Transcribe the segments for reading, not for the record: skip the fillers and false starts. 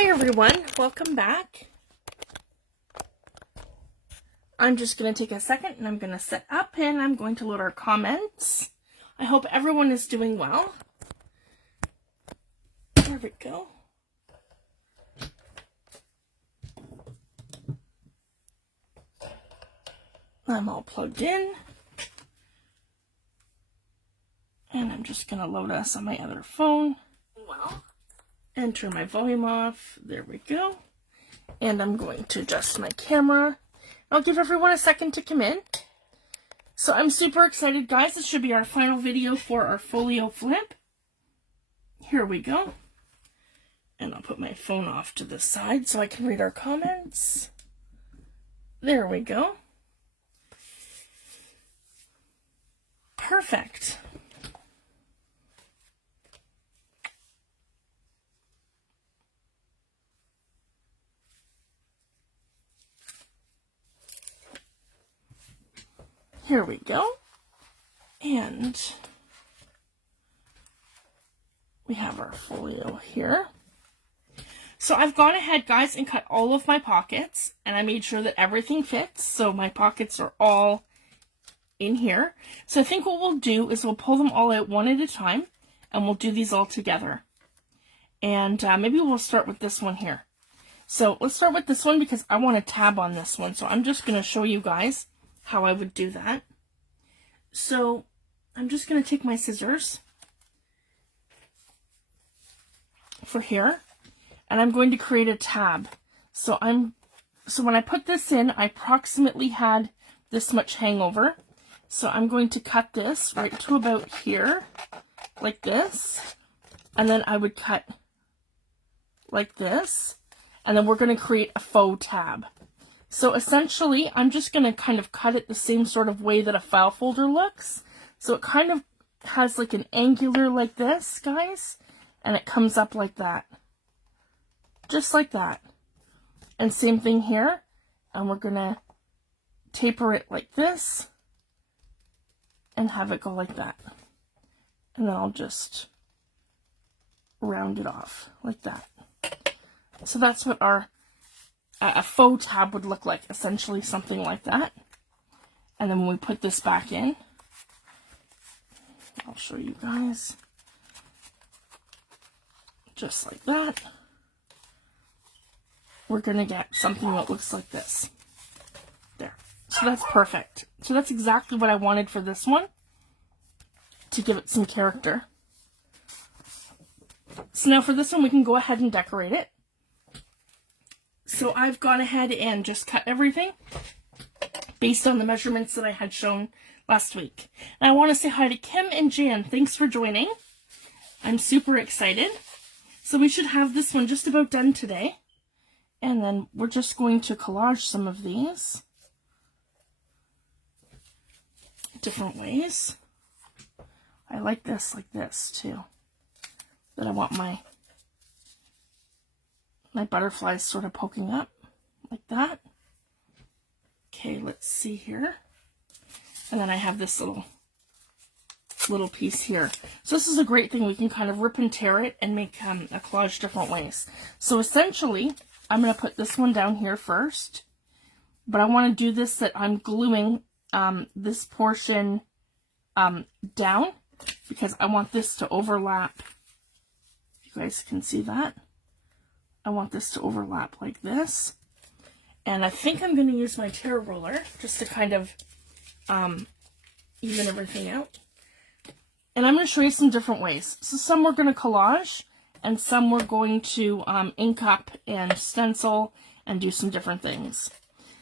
Hi everyone, welcome back. I'm just going to take a second and I'm going to set up and I'm going to load our comments. I hope everyone is doing well. There we go. I'm all plugged in. And I'm just going to load us on my other phone. Well, and turn my volume off. There we go. And I'm going to adjust my camera. I'll give everyone a second to come in. So I'm super excited, guys. This should be our final video for our folio flip. Here we go. And I'll put my phone off to the side so I can read our comments. There we go. Perfect. Here we go. And we have our folio here. So I've gone ahead, guys, and cut all of my pockets, and I made sure that everything fits. So my pockets are all in here. So I think what we'll do is we'll pull them all out one at a time, and we'll do these all together. And maybe we'll start with this one here. So let's start with this one because I want a tab on this one. So I'm just going to show you guys how I would do that. So I'm just going to take my scissors for here, and I'm going to create a tab. So when I put this in, I approximately had this much hangover. So I'm going to cut this right to about here, like this, and then I would cut like this, and then we're going to create a faux tab. So essentially, I'm just going to kind of cut it the same sort of way that a file folder looks. So it kind of has like an angular like this, guys, and it comes up like that. Just like that. And same thing here. And we're going to taper it like this and have it go like that. And then I'll just round it off like that. So that's what our a faux tab would look like, essentially something like that. And then when we put this back in, I'll show you guys, just like that, we're going to get something that looks like this. There. So that's perfect. So that's exactly what I wanted for this one, to give it some character. So now for this one, we can go ahead and decorate it. So I've gone ahead and just cut everything based on the measurements that I had shown last week. And I want to say hi to Kim and Jan. Thanks for joining. I'm super excited. So we should have this one just about done today. And then we're just going to collage some of these different ways. I like this too. That I want my butterflies sort of poking up like that. Okay, let's see here. And then I have this little piece here. So this is a great thing. We can kind of rip and tear it and make a collage different ways. So essentially, I'm going to put this one down here first. But I want to do this that I'm gluing this portion down because I want this to overlap. You guys can see that. I want this to overlap like this. And I think I'm going to use my tear roller just to kind of even everything out. And I'm going to show you some different ways. So some we're going to collage, and some we're going to ink up and stencil and do some different things.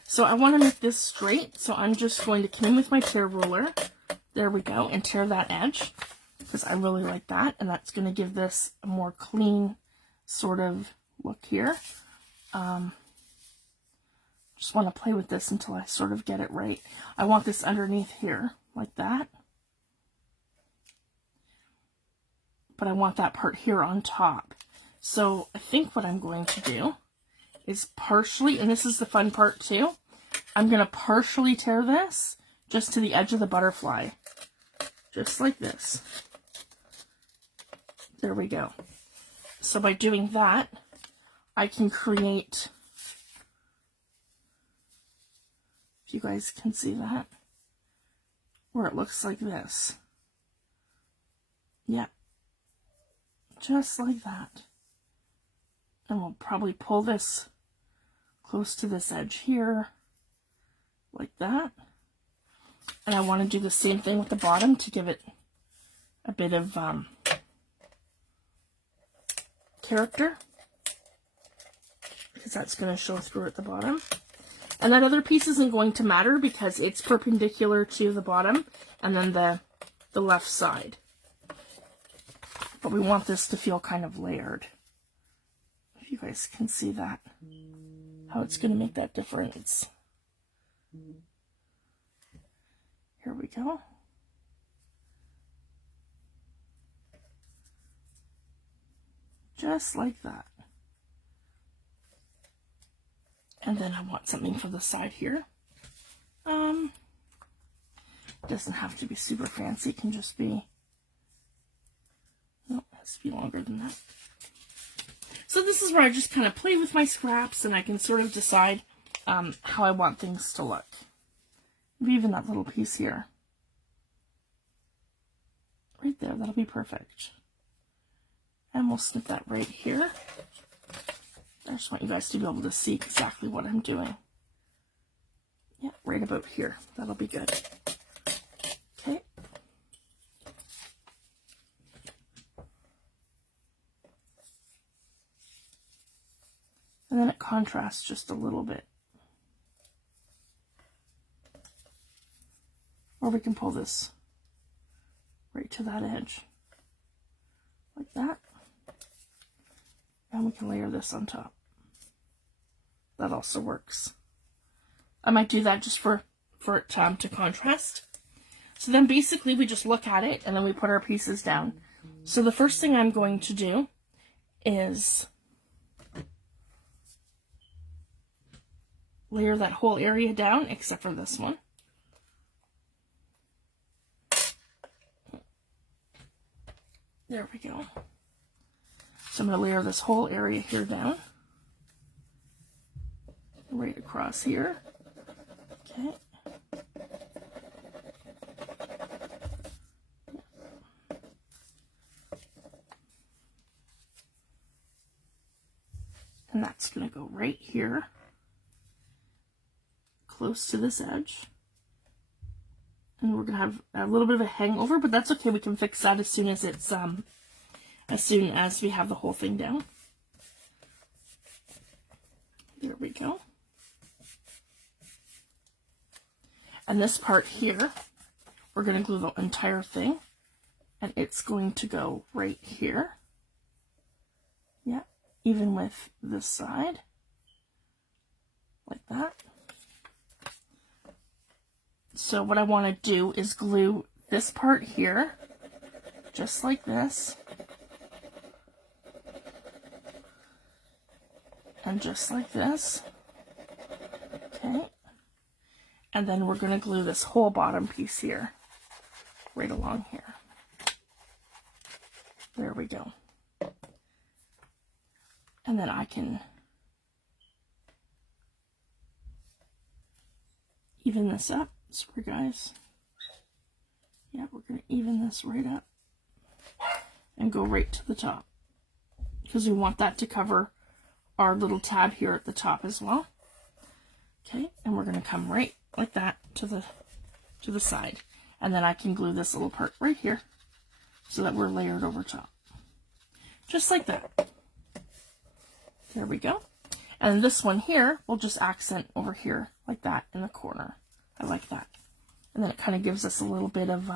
So I want to make this straight, so I'm just going to come in with my tear ruler. There we go, and tear that edge, because I really like that, and that's going to give this a more clean sort of look here. Just want to play with this until I sort of get it right. I want this underneath here, like that. But I want that part here on top. So I think what I'm going to do is partially, and this is the fun part too, I'm going to partially tear this just to the edge of the butterfly. Just like this. There we go. So by doing that, I can create, if you guys can see that, where it looks like this. Yeah, just like that. And we'll probably pull this close to this edge here, like that. And I want to do the same thing with the bottom to give it a bit of character, because that's going to show through at the bottom. And that other piece isn't going to matter because it's perpendicular to the bottom and then the left side. But we want this to feel kind of layered. If you guys can see that, how it's going to make that difference. Here we go. Just like that. And then I want something for the side here. Doesn't have to be super fancy, it can just be, no, it has to be longer than that. So this is where I just kind of play with my scraps and I can sort of decide how I want things to look. Maybe even that little piece here. Right there, that'll be perfect. And we'll snip that right here. I just want you guys to be able to see exactly what I'm doing. Yeah, right about here. That'll be good. Okay. And then it contrasts just a little bit. Or we can pull this right to that edge. Like that. And we can layer this on top. That also works. I might do that just for it to contrast. So then basically we just look at it and then we put our pieces down. So the first thing I'm going to do is layer that whole area down except for this one. There we go. So I'm going to layer this whole area here down. Right across here. Okay. And that's going to go right here, close to this edge. And we're going to have a little bit of a hangover, but that's okay. We can fix that as soon as it's as soon as we have the whole thing down. There we go. And this part here, we're going to glue the entire thing, and it's going to go right here. Yeah, even with this side, like that. So what I want to do is glue this part here, just like this, and just like this. Okay. And then we're going to glue this whole bottom piece here, right along here. There we go. And then I can even this up. Sorry guys. Yeah, we're going to even this right up and go right to the top, because we want that to cover our little tab here at the top as well. Okay, and we're going to come right like that to the side, and then I can glue this little part right here so that we're layered over top, just like that. There we go. And this one here we'll just accent over here like that in the corner. I like that. And then it kind of gives us a little bit of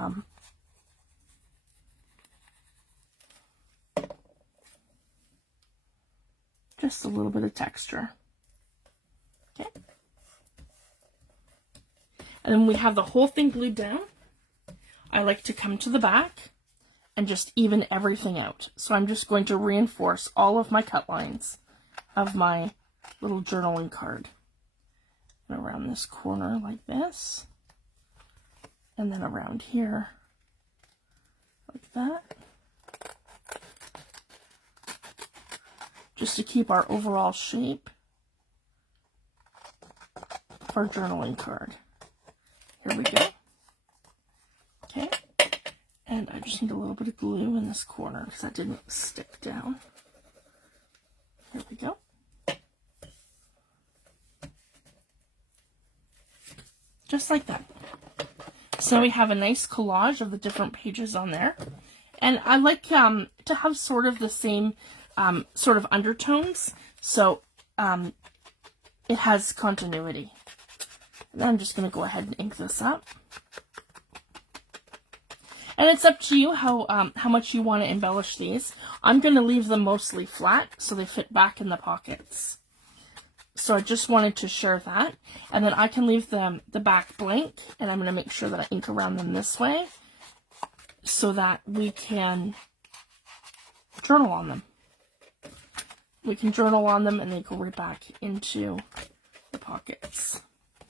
just a little bit of texture. Okay. And then we have the whole thing glued down. I like to come to the back and just even everything out. So I'm just going to reinforce all of my cut lines of my little journaling card. And around this corner like this. And then around here like that. just to keep our overall shape of our journaling card. Here we go. Okay. And I just need a little bit of glue in this corner because that didn't stick down. Here we go. Just like that. So we have a nice collage of the different pages on there. And I like to have sort of the same sort of undertones. So it has continuity. And I'm just going to go ahead and ink this up. And it's up to you how much you want to embellish these. I'm going to leave them mostly flat so they fit back in the pockets. So I just wanted to share that. And then I can leave the back blank, and I'm going to make sure that I ink around them this way so that we can journal on them. We can journal on them and they go right back into the pockets.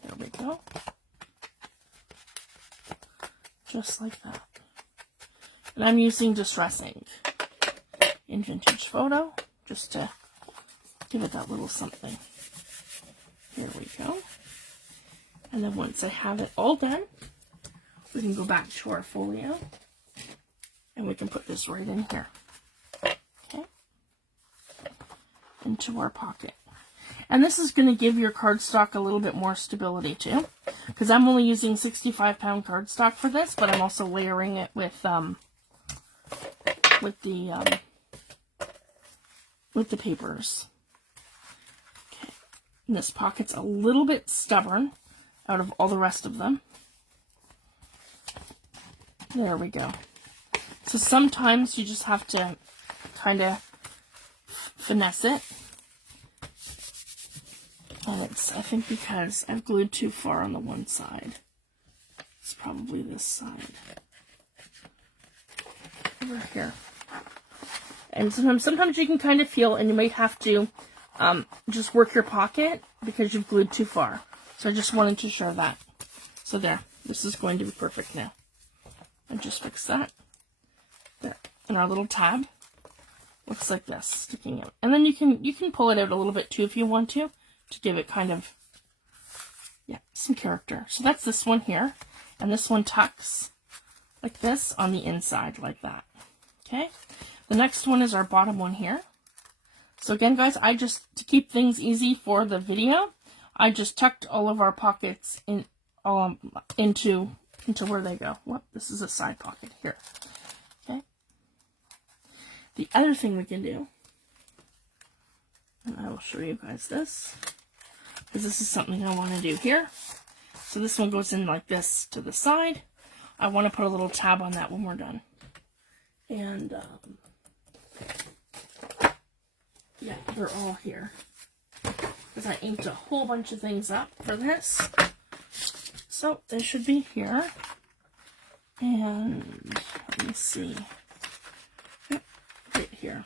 There we go. Just like that. And I'm using Distress ink in Vintage Photo just to give it that little something. Here we go. And then once I have it all done, we can go back to our folio and we can put this right in here. Okay. Into our pocket. And this is going to give your cardstock a little bit more stability too, because I'm only using 65-pound cardstock for this, but I'm also layering it with the papers. Okay. And this pocket's a little bit stubborn out of all the rest of them. There we go. So sometimes you just have to kind of finesse it. And it's, I think, because I've glued too far on the one side. It's probably this side. Over here. And sometimes you can kind of feel, and you might have to just work your pocket because you've glued too far. So I just wanted to show that. So there, this is going to be perfect now. I just fix that. There. And our little tab looks like this, sticking out. And then you can pull it out a little bit too if you want to give it kind of, yeah, some character. So that's this one here. And this one tucks like this on the inside, like that. Okay. The next one is our bottom one here. So again, guys, to keep things easy for the video, I just tucked all of our pockets in into where they go. Whoop, this is a side pocket here. Okay. The other thing we can do, and I will show you guys this, because this is something I want to do here. So this one goes in like this to the side. I want to put a little tab on that when we're done. And yeah, they're all here. Because I inked a whole bunch of things up for this. So they should be here. And let me see. Yep, right here.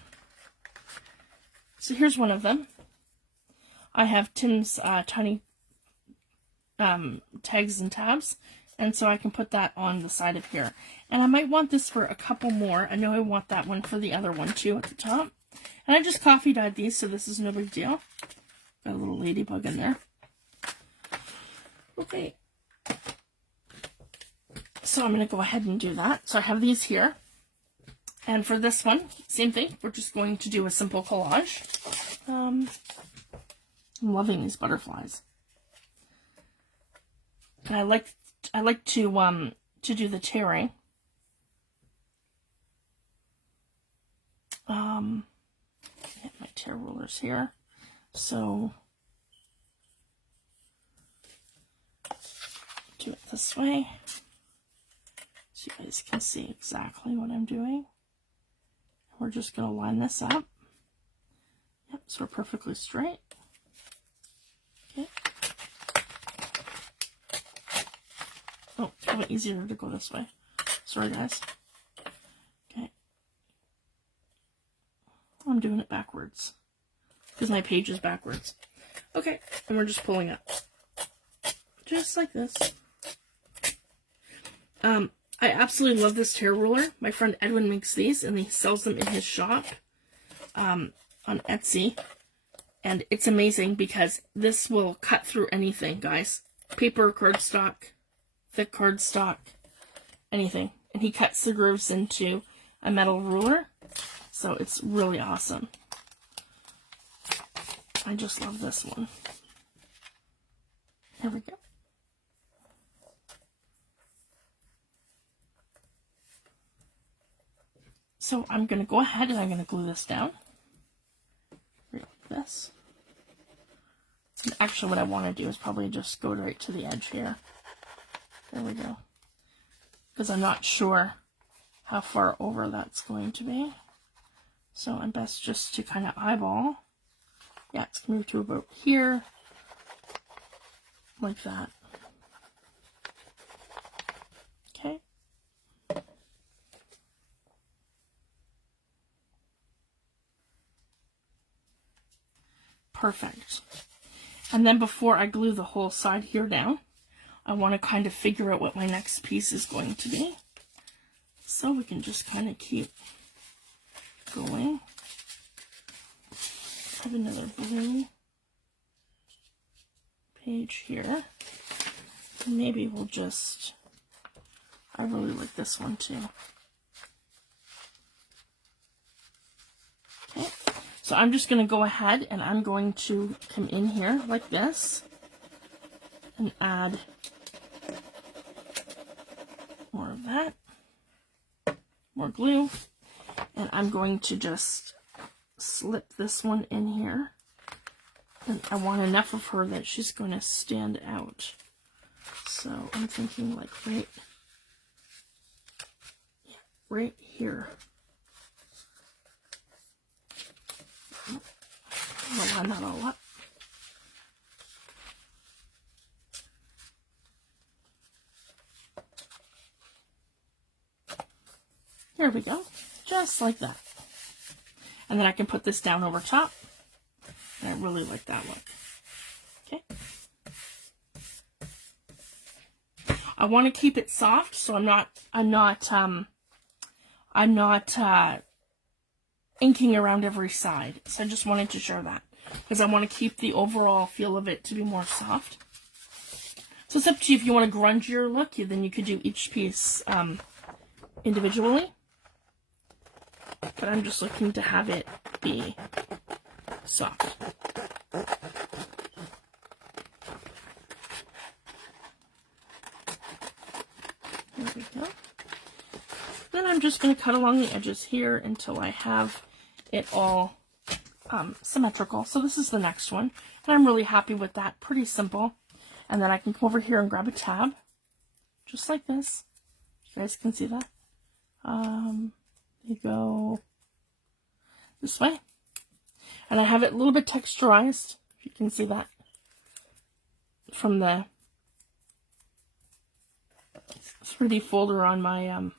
So here's one of them. I have Tim's tiny tags and tabs, and so I can put that on the side of here. And I might want this for a couple more. I know I want that one for the other one too at the top. And I just coffee dyed these, so this is no big deal. Got a little ladybug in there. Okay. So I'm going to go ahead and do that. So I have these here. And for this one, same thing. We're just going to do a simple collage. I'm loving these butterflies. And I like to do the tearing. Get my tear rulers here. So do it this way, so you guys can see exactly what I'm doing. We're just going to line this up. Yep, so we're perfectly straight. Okay. Oh, it's probably easier to go this way. Sorry, guys. Okay. I'm doing it backwards because my page is backwards. Okay, and we're just pulling up. Just like this. I absolutely love this tear ruler. My friend Edwin makes these and he sells them in his shop. on Etsy. And it's amazing because this will cut through anything, guys. Paper, cardstock, thick cardstock, anything. And he cuts the grooves into a metal ruler. So it's really awesome. I just love this one. Here we go. So I'm going to go ahead and I'm going to glue this down. Like this. And actually what I want to do is probably just go right to the edge here. There we go. Because I'm not sure how far over that's going to be. So I'm best just to kind of eyeball. Yeah, it's going to move to about here. Like that. Okay. Perfect. And then before I glue the whole side here down, I want to kind of figure out what my next piece is going to be. So we can just kind of keep going. I have another blue page here. Maybe we'll just, I really like this one too. Okay. So I'm just going to go ahead and I'm going to come in here like this and add more of that, more glue, and I'm going to just slip this one in here. And I want enough of her that she's going to stand out. So I'm thinking like right here. I'll line that all up. There we go. Just like that. And then I can put this down over top. And I really like that look. Okay. I want to keep it soft, so I'm not inking around every side. So I just wanted to show that because I want to keep the overall feel of it to be more soft. So it's up to you if you want a grungier look, then you could do each piece individually. But I'm just looking to have it be soft. There we go. Then I'm just going to cut along the edges here until I have it all symmetrical. So this is the next one. And I'm really happy with that. Pretty simple. And then I can come over here and grab a tab. Just like this. You guys can see that. You go this way. And I have it a little bit texturized. If you can see that. From the 3D folder on my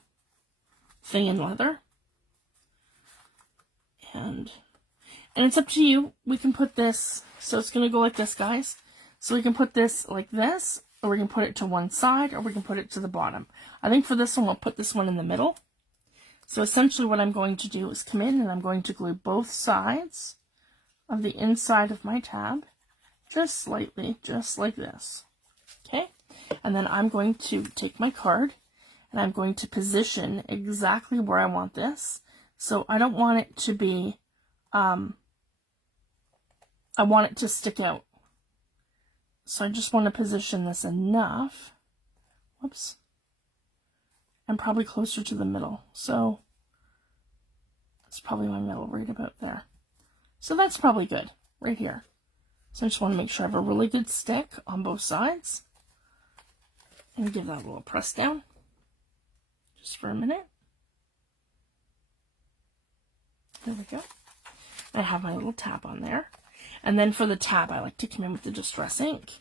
thing in leather. And it's up to you. We can put this, so it's going to go like this, guys. So we can put this like this, or we can put it to one side, or we can put it to the bottom. I think for this one, we'll put this one in the middle. So essentially what I'm going to do is come in and I'm going to glue both sides of the inside of my tab, just slightly, just like this. Okay? And then I'm going to take my card and I'm going to position exactly where I want this. So I don't want it to be, I want it to stick out. So I just want to position this enough. Whoops. I'm probably closer to the middle. So it's probably my middle right about there. So that's probably good right here. So I just want to make sure I have a really good stick on both sides. And give that a little press down. Just for a minute. There we go. I have my little tab on there. And then for the tab, I like to come in with the Distress ink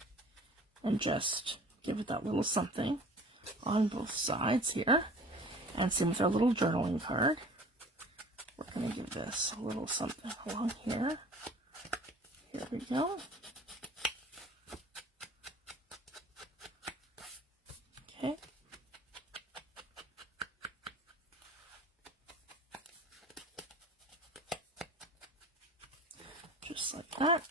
and just give it that little something on both sides here. And same with our little journaling card. We're going to give this a little something along here. Here we go. Okay. just like that.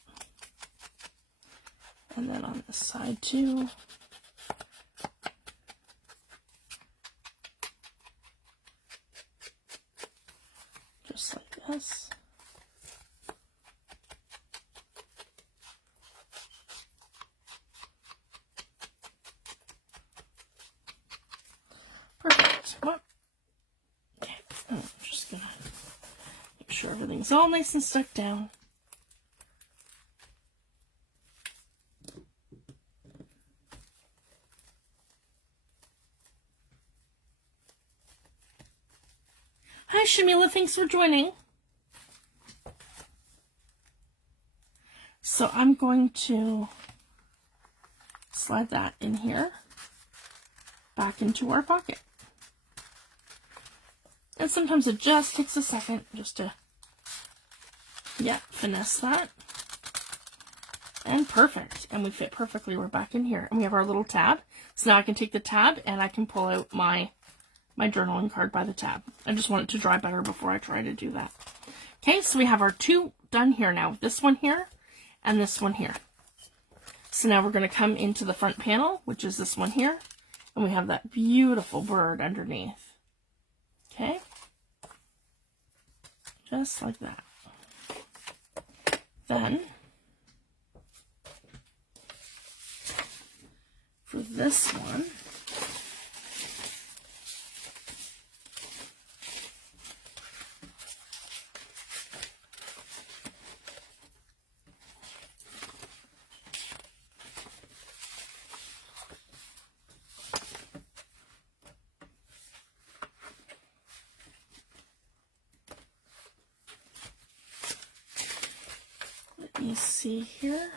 And then on this side too. Just like this. Perfect. Well, okay. I'm just gonna make sure everything's all nice and stuck down. Hi, Shamila. Thanks for joining. So I'm going to slide that in here, back into our pocket. And sometimes it just takes a second just to, yeah, finesse that. And perfect. And we fit perfectly. We're back in here. And we have our little tab. So now I can take the tab and I can pull out my journaling card by the tab. I just want it to dry better before I try to do that. Okay, so we have our two done here now. This one here and this one here. So now we're going to come into the front panel, which is this one here. And we have that beautiful bird underneath. Okay. Just like that. Then, for this one, let me see here.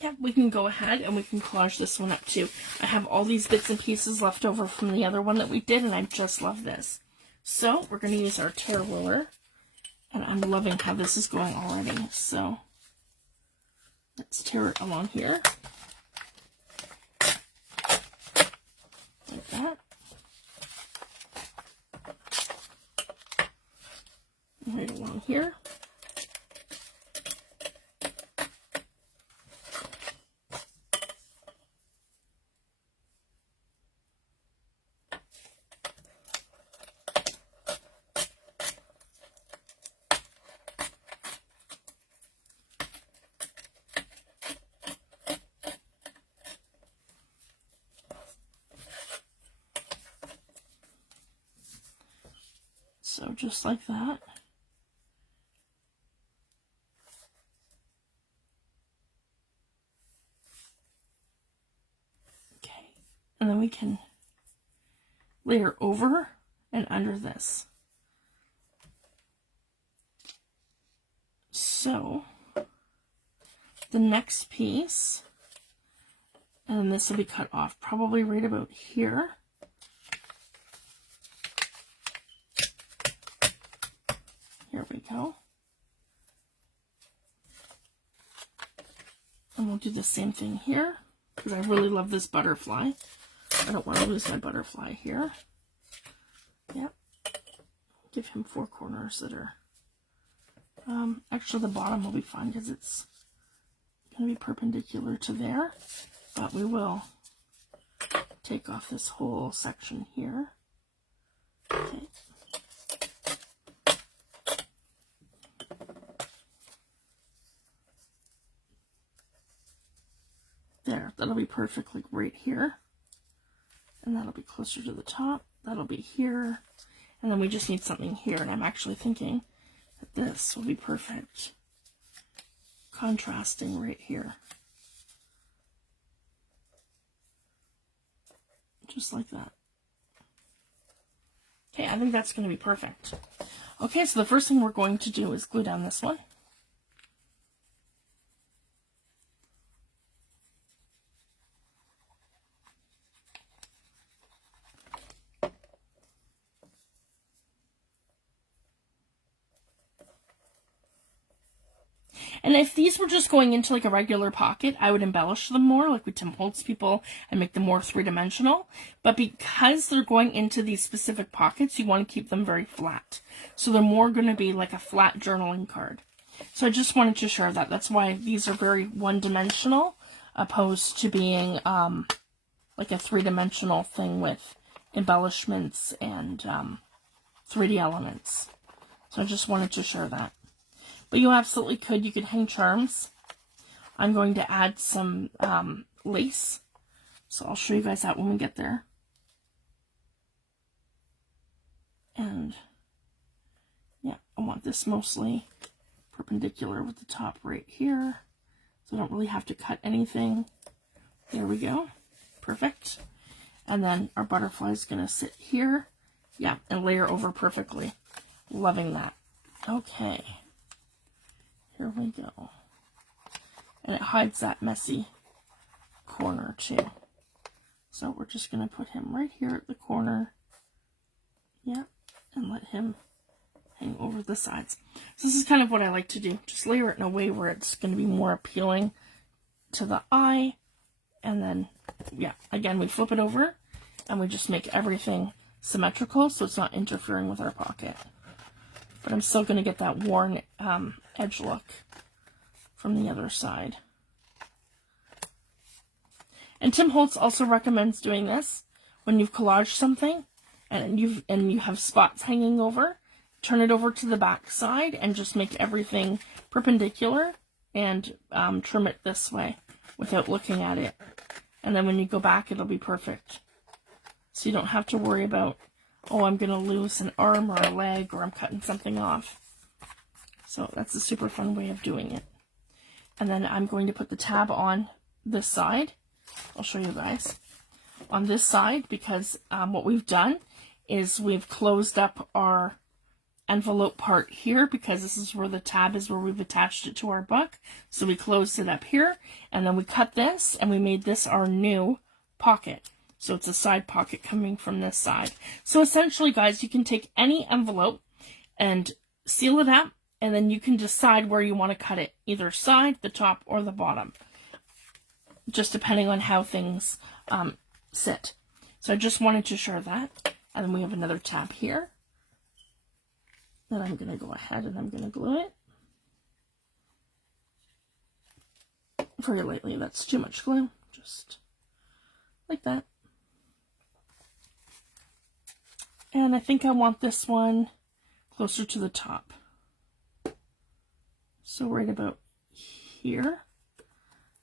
Yeah, we can go ahead and we can collage this one up too. I have all these bits and pieces left over from the other one that we did, and I just love this. So we're going to use our tear ruler, and I'm loving how this is going already. So let's tear it along here. Like that. Right along here. So just like that. Okay, and then we can layer over and under this. So the next piece, and this will be cut off probably right about here. Here we go. And we'll do the same thing here, because I really love this butterfly. I don't want to lose my butterfly here. Yep. Give him 4 corners that are... actually, the bottom will be fine, because it's going to be perpendicular to there. But we will take off this whole section here. Okay. There, that'll be perfectly right here. And that'll be closer to the top. That'll be here. And then we just need something here. And I'm actually thinking that this will be perfect. Contrasting right here. Just like that. Okay, I think that's going to be perfect. Okay, so the first thing we're going to do is glue down this one. And if these were just going into like a regular pocket, I would embellish them more, like with Tim Holtz people, and make them more three-dimensional. But because they're going into these specific pockets, you want to keep them very flat. So they're more going to be like a flat journaling card. So I just wanted to share that. That's why these are very one-dimensional, opposed to being like a three-dimensional thing with embellishments and 3D elements. So I just wanted to share that. But you absolutely could. You could hang charms. I'm going to add some lace. So I'll show you guys that when we get there. And yeah, I want this mostly perpendicular with the top right here. So I don't really have to cut anything. There we go. Perfect. And then our butterfly is going to sit here. Yeah, and layer over perfectly. Loving that. Okay. Here we go. And it hides that messy corner too. So we're just going to put him right here at the corner. Yeah, and let him hang over the sides. So this is kind of what I like to do. Just layer it in a way where it's going to be more appealing to the eye. And then, yeah, again, we flip it over and we just make everything symmetrical so it's not interfering with our pocket. But I'm still going to get that worn edge look from the other side. And Tim Holtz also recommends doing this when you've collaged something and you have spots hanging over. Turn it over to the back side and just make everything perpendicular and trim it this way without looking at it. And then when you go back, it'll be perfect. So you don't have to worry about, oh, I'm going to lose an arm or a leg, or I'm cutting something off. So that's a super fun way of doing it. And then I'm going to put the tab on this side. I'll show you guys. On this side, because what we've done is we've closed up our envelope part here, because this is where the tab is, where we've attached it to our book. So we closed it up here, and then we cut this, and we made this our new pocket. So it's a side pocket coming from this side. So essentially, guys, you can take any envelope and seal it up, and then you can decide where you want to cut it, either side, the top, or the bottom, just depending on how things sit. So I just wanted to share that. And then we have another tab here. Then I'm going to go ahead and I'm going to glue it very lightly. That's too much glue. Just like that. And I think I want this one closer to the top. So right about here,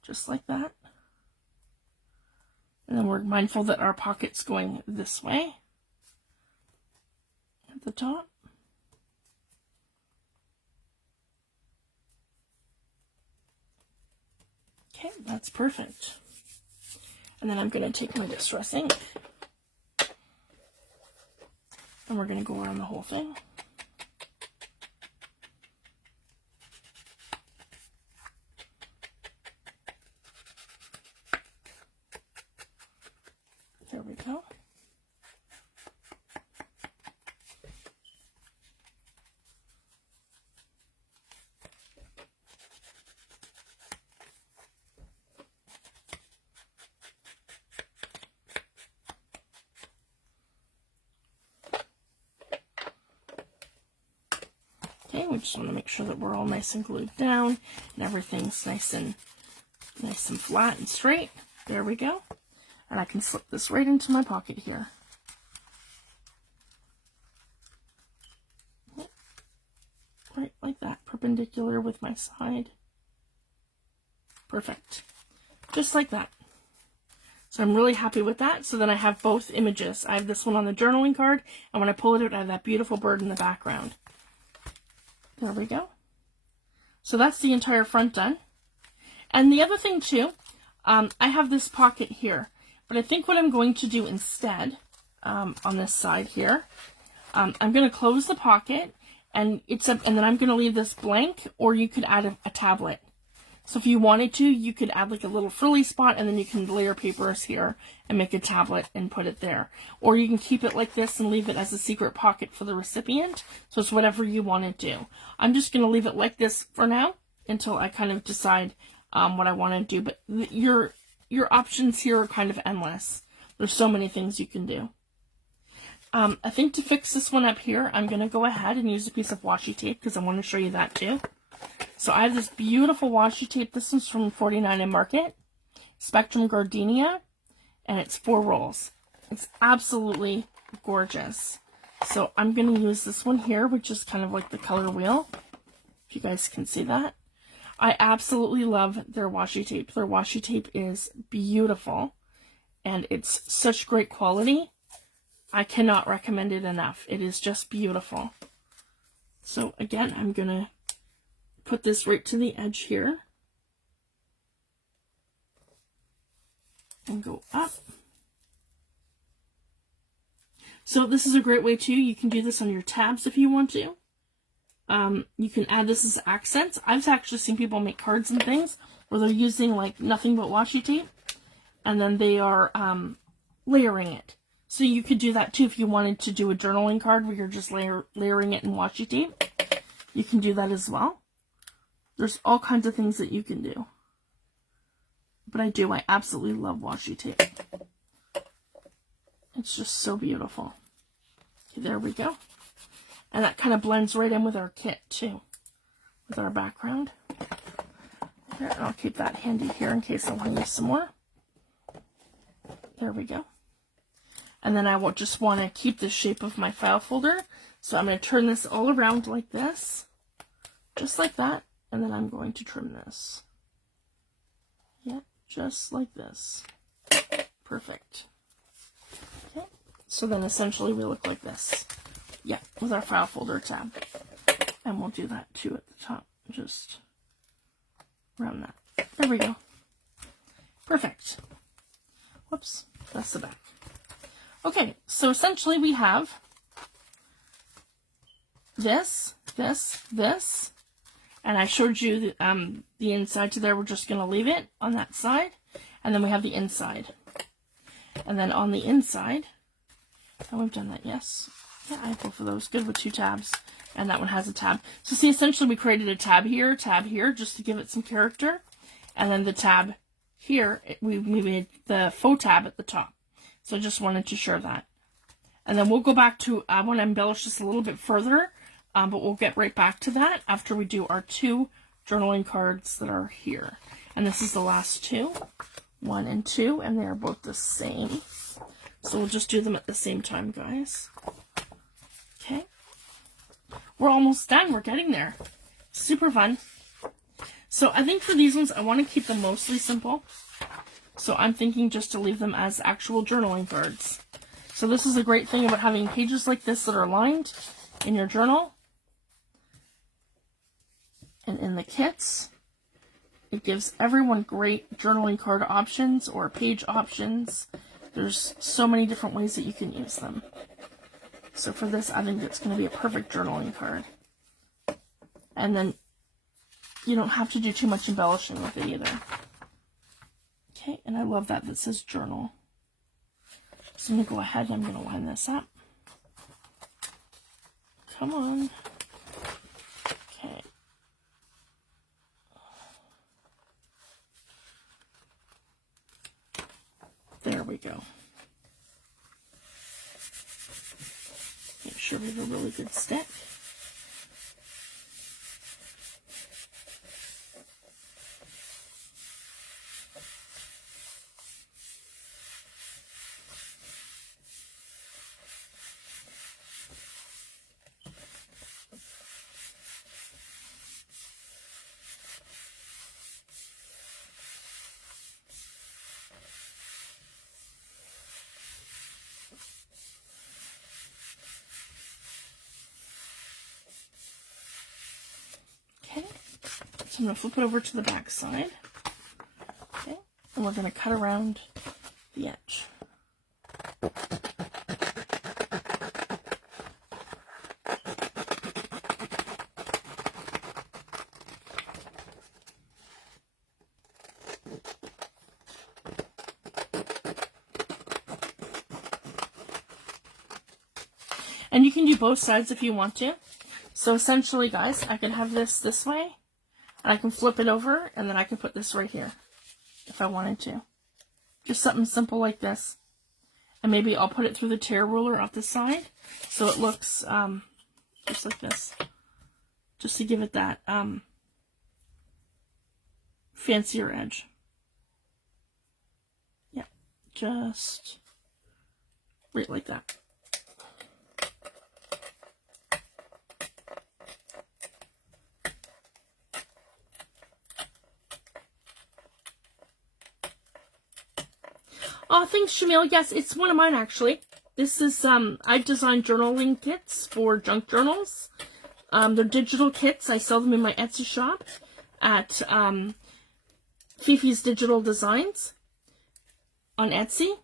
just like that. And then we're mindful that our pocket's going this way at the top. Okay, that's perfect. And then I'm going to take my distress ink and we're going to go around the whole thing. There we go. Okay, we just want to make sure that we're all nice and glued down and everything's nice and flat and straight. There we go. And I can slip this right into my pocket here. Right like that, perpendicular with my side. Perfect. Just like that. So I'm really happy with that. So then I have both images. I have this one on the journaling card, and when I pull it out, I have that beautiful bird in the background. There we go. So that's the entire front done. And the other thing too, I have this pocket here, but I think what I'm going to do instead, on this side here, I'm going to close the pocket, and then I'm going to leave this blank, or you could add a tablet. So if you wanted to, you could add like a little frilly spot, and then you can layer papers here and make a tablet and put it there. Or you can keep it like this and leave it as a secret pocket for the recipient. So it's whatever you want to do. I'm just going to leave it like this for now. until I kind of decide what I want to do. But your options here are kind of endless. There's so many things you can do. I think to fix this one up here, I'm going to go ahead and use a piece of washi tape because I want to show you that too. So I have this beautiful washi tape. This one's from 49 in Market, Spectrum Gardenia, and it's 4 rolls. It's absolutely gorgeous. So I'm going to use this one here, which is kind of like the color wheel, if you guys can see that. I absolutely love their washi tape. Their washi tape is beautiful, and it's such great quality. I cannot recommend it enough. It is just beautiful. So again, I'm going to put this right to the edge here and go up. So this is a great way too. You can do this on your tabs if you want to. You can add this as accents. I've actually seen people make cards and things where they're using like nothing but washi tape, and then they are layering it. So you could do that too if you wanted to do a journaling card where you're just layering it in washi tape. You can do that as well. There's all kinds of things that you can do. But I absolutely love washi tape. It's just so beautiful. Okay, there we go. And that kind of blends right in with our kit too, with our background. There, and I'll keep that handy here in case I want to use some more. There we go. And then I will just want to keep the shape of my file folder. So I'm going to turn this all around like this, just like that. And then I'm going to trim this. Yeah, just like this. Perfect. Okay, so then essentially we look like this. Yeah, with our file folder tab. And we'll do that too at the top. Just around that. There we go. Perfect. Whoops, that's the back. Okay, so essentially we have this, and I showed you the inside to there. We're just going to leave it on that side, and then we have the inside. And then on the inside, oh, we've done that, yes. Yeah, I have both of those. Good with 2 tabs, and that one has a tab. So see, essentially we created a tab here, just to give it some character, and then the tab here, we made the faux tab at the top. So I just wanted to share that. And then we'll go back to, I want to embellish this a little bit further, but we'll get right back to that after we do our 2 journaling cards that are here. And this is the last 2, 1 and 2, and they are both the same. So we'll just do them at the same time, guys. Okay. We're almost done. We're getting there. Super fun. So I think for these ones, I want to keep them mostly simple. So I'm thinking just to leave them as actual journaling cards. So this is a great thing about having pages like this that are lined in your journal. And in the kits, it gives everyone great journaling card options or page options. There's so many different ways that you can use them. So for this, I think it's going to be a perfect journaling card. And then you don't have to do too much embellishing with it either. Okay, and I love that says journal. So I'm going to go ahead and I'm going to line this up. Come on. Okay. There we go. Make sure we have a really good stick. So I'm going to flip it over to the back side. Okay, and we're going to cut around the edge. And you can do both sides if you want to. So essentially, guys, I can have this way, And I can flip it over, and then I can put this right here if I wanted to. Just something simple like this. And maybe I'll put it through the tear ruler off the side so it looks just like this. Just to give it that fancier edge. Yeah, just right like that. Oh, thanks, Shamil. Yes, it's one of mine, actually. This is, I've designed journaling kits for junk journals. They're digital kits. I sell them in my Etsy shop at Fifi's Digital Designs on Etsy.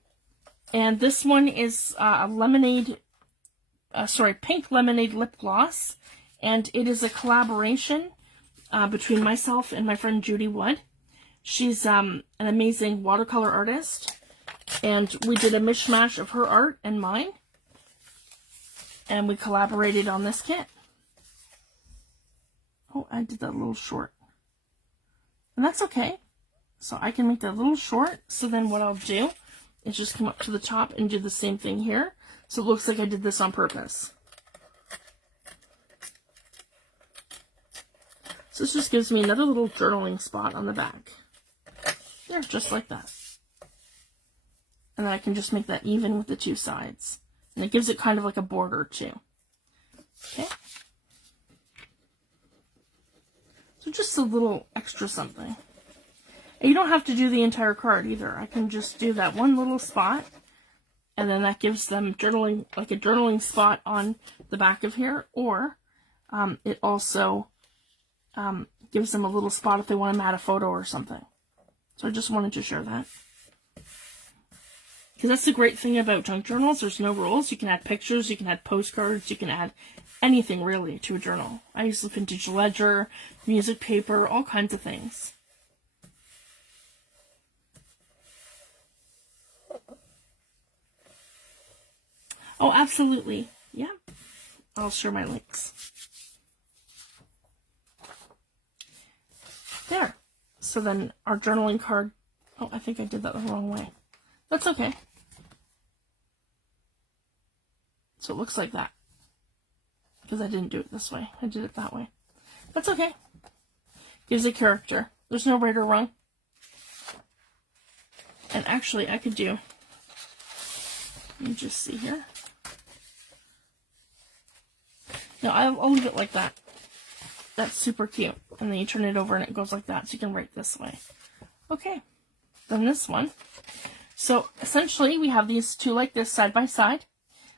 And this one is a pink lemonade lip gloss. And it is a collaboration between myself and my friend Judy Wood. She's an amazing watercolor artist. And we did a mishmash of her art and mine. And we collaborated on this kit. Oh, I did that a little short. And that's okay. So I can make that a little short. So then what I'll do is just come up to the top and do the same thing here. So it looks like I did this on purpose. So this just gives me another little journaling spot on the back. There, just like that. And then I can just make that even with the two sides. And it gives it kind of like a border too. Okay. So just a little extra something. And you don't have to do the entire card either. I can just do that one little spot. And then that gives them journaling, like a journaling spot on the back of here. Or it also gives them a little spot if they want to add a photo or something. So I just wanted to share that. Because that's the great thing about junk journals. There's no rules. You can add pictures, you can add postcards, you can add anything really to a journal. I use the vintage ledger, music paper, all kinds of things. Oh, absolutely. Yeah. I'll share my links. There. So then our journaling card. Oh, I think I did that the wrong way. That's okay. So it looks like that. Because I didn't do it this way. I did it that way. That's okay. Gives a character. There's no right or wrong. And actually, I could do... Let me just see here. No, I'll leave it like that. That's super cute. And then you turn it over and it goes like that. So you can write this way. Okay. Then this one. So essentially, we have these two like this side by side.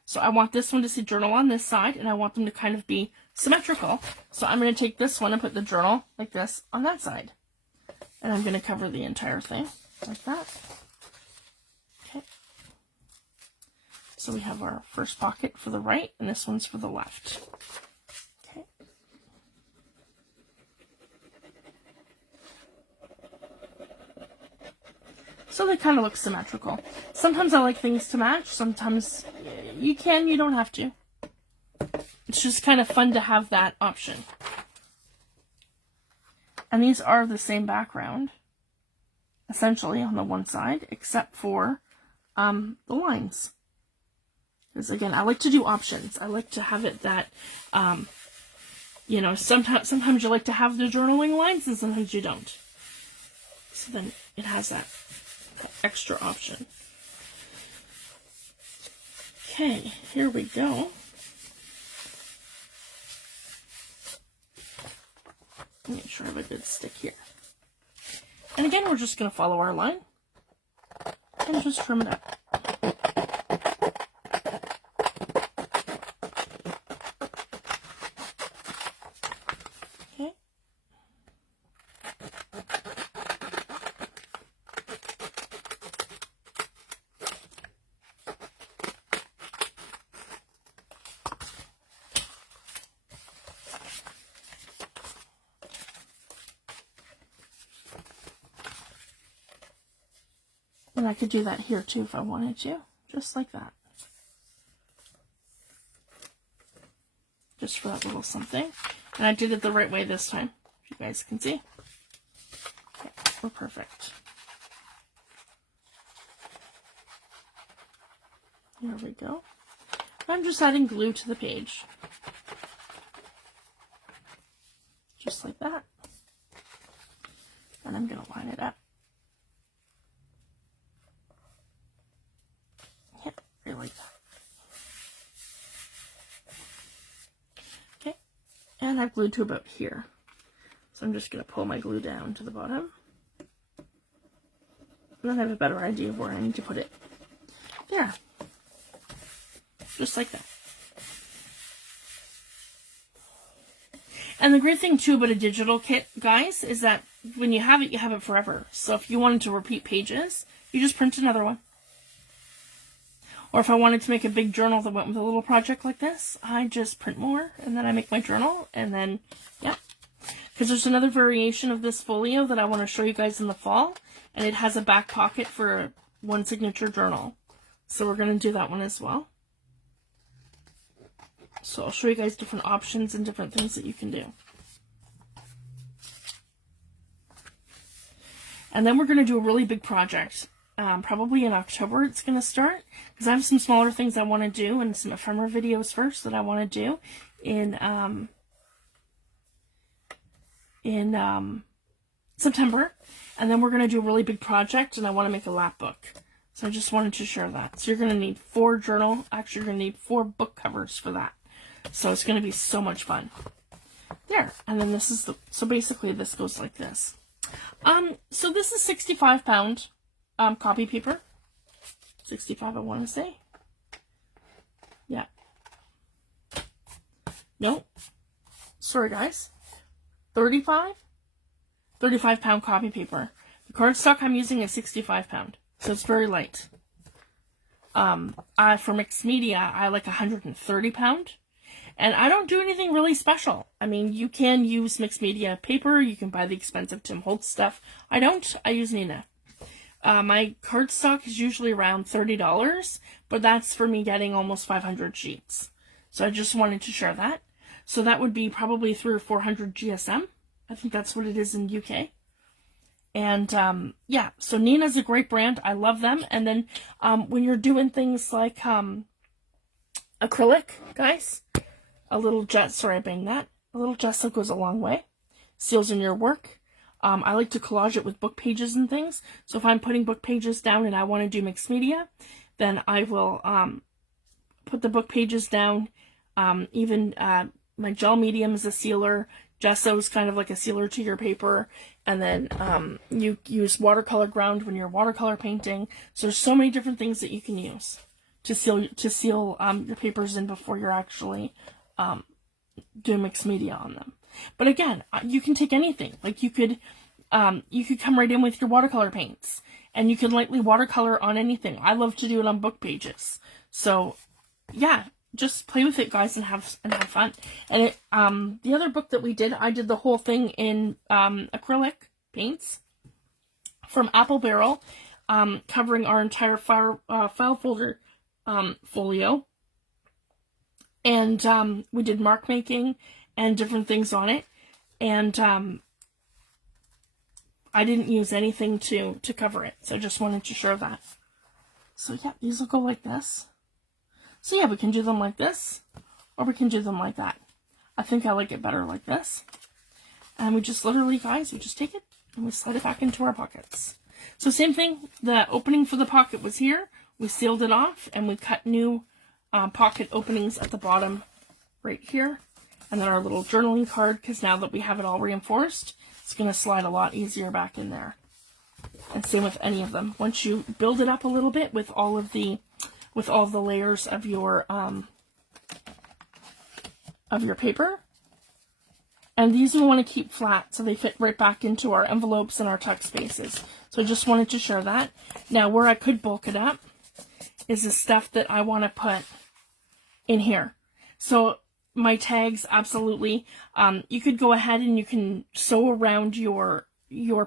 So I want this one to say journal on this side, and I want them to kind of be symmetrical. So I'm going to take this one and put the journal like this on that side. And I'm going to cover the entire thing like that. Okay. So we have our first pocket for the right, and this one's for the left. Okay. So they kind of look symmetrical. Sometimes I like things to match. Sometimes you can, you don't have to. It's just kind of fun to have that option. And these are the same background, essentially, on the one side, except for the lines. Because again, I like to do options. I like to have it that, you know, sometimes you like to have the journaling lines and sometimes you don't. So then it has that extra option. Okay, here we go. Make sure I have a good stick here. And again, we're just going to follow our line and just trim it up. Okay. And I could do that here too if I wanted to, just like that. Just for that little something. And I did it the right way this time, if you guys can see. we're perfect. There we go. I'm just adding glue to the page. Just like that. And I'm going to line it up. Yep, right like that. Okay, and I've glued to about here. So I'm just going to pull my glue down to the bottom. And then I have a better idea of where I need to put it. There. Just like that. And the great thing too about a digital kit, guys, is that when you have it forever. So if you wanted to repeat pages, you just print another one. Or if I wanted to make a big journal that went with a little project like this, I just print more, and then I make my journal, and then, yeah. Because there's another variation of this folio that I want to show you guys in the fall, and it has a back pocket for one signature journal. So we're going to do that one as well. So I'll show you guys different options and different things that you can do. And then we're going to do a really big project. Probably in October it's going to start, because I have some smaller things I want to do and some ephemera videos first that I want to do in September. And then we're going to do a really big project, and I want to make a lap book. So I just wanted to share that. So you're going to need 4 journal, actually you're going to need 4 book covers for that. So it's going to be so much fun. There. And then this is so basically this goes like this. So this is 65-pound copy paper. 65, I want to say. Yeah. No. Sorry, guys. 35-pound copy paper. The cardstock I'm using is 65-pound. So it's very light. For mixed media, I like 130-pound. And I don't do anything really special. I mean, you can use mixed media paper. You can buy the expensive Tim Holtz stuff. I don't. I use Nina. My cardstock is usually around $30, but that's for me getting almost 500 sheets. So I just wanted to share that. So that would be probably 300 or 400 GSM. I think that's what it is in UK. And yeah, so Nina's a great brand. I love them. And then when you're doing things like acrylic, guys, a little sorry, I banged that. A little gesso goes a long way. Seals in your work. I like to collage it with book pages and things. So if I'm putting book pages down and I want to do mixed media, then I will put the book pages down. Even my gel medium is a sealer. Gesso is kind of like a sealer to your paper. And then you use watercolor ground when you're watercolor painting. So there's so many different things that you can use to seal your papers in before you're actually doing mixed media on them. But again, you can take anything. Like you could come right in with your watercolor paints, and you can lightly watercolor on anything. I love to do it on book pages. So yeah, just play with it, guys, and have fun. And it, the other book that we did, I did the whole thing in acrylic paints from Apple Barrel, covering our entire file folder folio. And we did mark making and different things on it. And I didn't use anything to cover it. So I just wanted to share that. So yeah, these will go like this. So yeah, we can do them like this, or we can do them like that. I think I like it better like this. And we just literally, guys, we just take it and we slide it back into our pockets. So same thing, the opening for the pocket was here. We sealed it off and we cut new pocket openings at the bottom right here. And then our little journaling card, because now that we have it all reinforced, it's going to slide a lot easier back in there. And same with any of them. Once you build it up a little bit with all of the layers of your paper. And these we want to keep flat so they fit right back into our envelopes and our tuck spaces. So I just wanted to share that. Now where I could bulk it up is the stuff that I want to put in here. So my tags, absolutely. You could go ahead and you can sew around your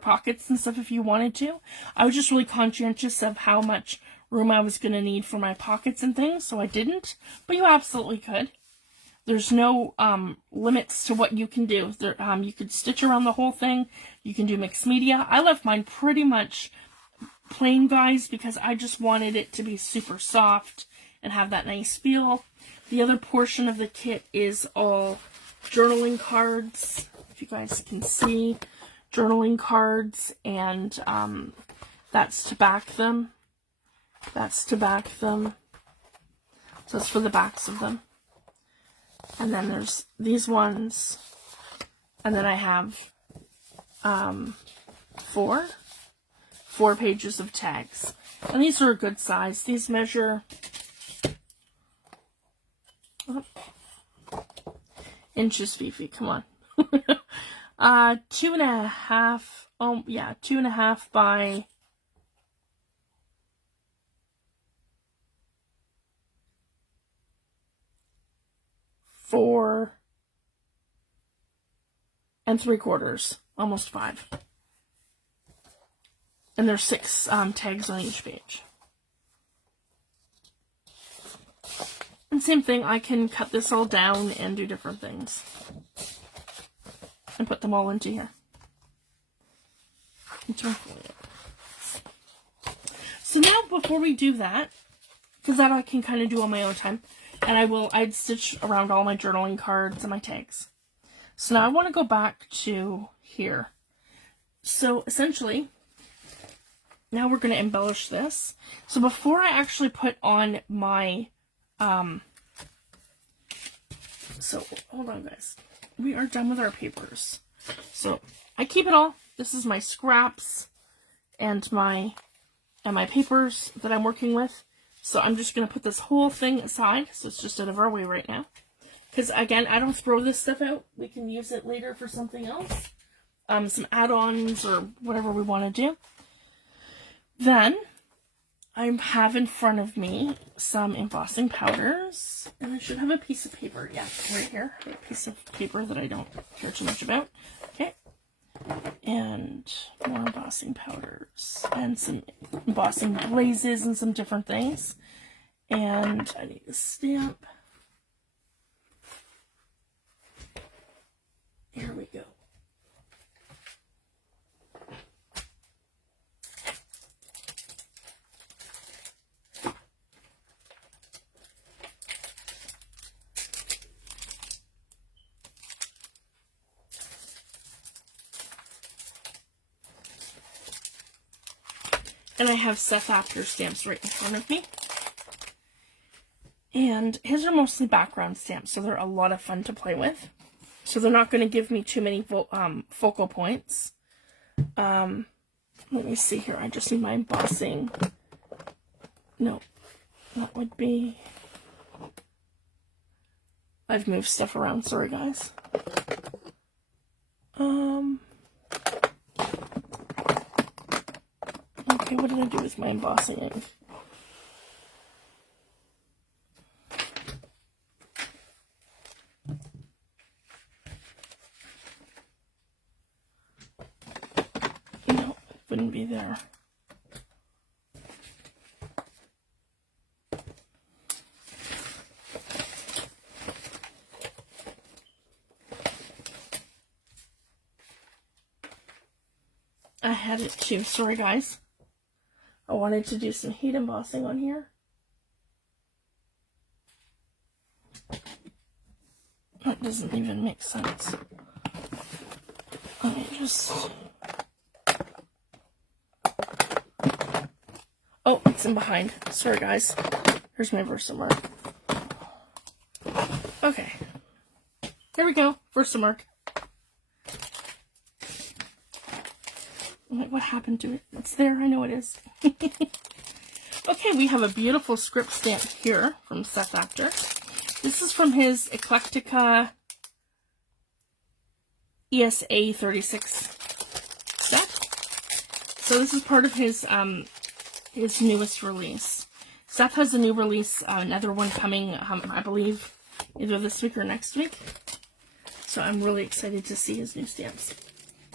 pockets and stuff if you wanted to. I was just really conscientious of how much room I was going to need for my pockets and things, so I didn't. But you absolutely could. There's no limits to what you can do. There, you could stitch around the whole thing. You can do mixed media. I left mine pretty much plain, guys, because I just wanted it to be super soft and have that nice feel. The other portion of the kit is all journaling cards, if you guys can see, journaling cards, and that's to back them. That's to back them. So it's for the backs of them. And then there's these ones, and then I have four pages of tags, and these are a good size. These measure inches, Fifi, come on. 2.5, oh yeah, 2.5 by 4 3/4, almost 5. And there's 6 tags on each page. And same thing, I can cut this all down and do different things. And put them all into here. Into my folio. So now before we do that, because that I can kind of do on my own time, and I'd stitch around all my journaling cards and my tags. So now I want to go back to here. So essentially, now we're going to embellish this. So before I actually put on my, so hold on, guys. We are done with our papers. So I keep it all. This is my scraps and my papers that I'm working with. So I'm just going to put this whole thing aside, so it's just out of our way right now. Because, again, I don't throw this stuff out. We can use it later for something else. Some add-ons or whatever we want to do. Then, I have in front of me some embossing powders. And I should have a piece of paper. Yeah, right here. A piece of paper that I don't care too much about. Okay. And more embossing powders. And some embossing glazes and some different things. And I need a stamp. Here we go. And I have Seth After stamps right in front of me. And his are mostly background stamps, so they're a lot of fun to play with. So they're not going to give me too many focal points. Let me see here. I just need my embossing. No, that would be... I've moved stuff around. Sorry, guys. Okay, what did I do with my embossing ink? No, it wouldn't be there. I had it too. Sorry, guys. I wanted to do some heat embossing on here. That doesn't even make sense. Let me just... Oh, it's in behind. Sorry, guys. Here's my Versamark. Okay. There we go. Versamark. I'm like, what happened to it? It's there. I know it is. Okay, we have a beautiful script stamp here from Seth After. This is from his Eclectica ESA 36 set. So this is part of his newest release. Seth has a new release, another one coming, I believe, either this week or next week. So I'm really excited to see his new stamps.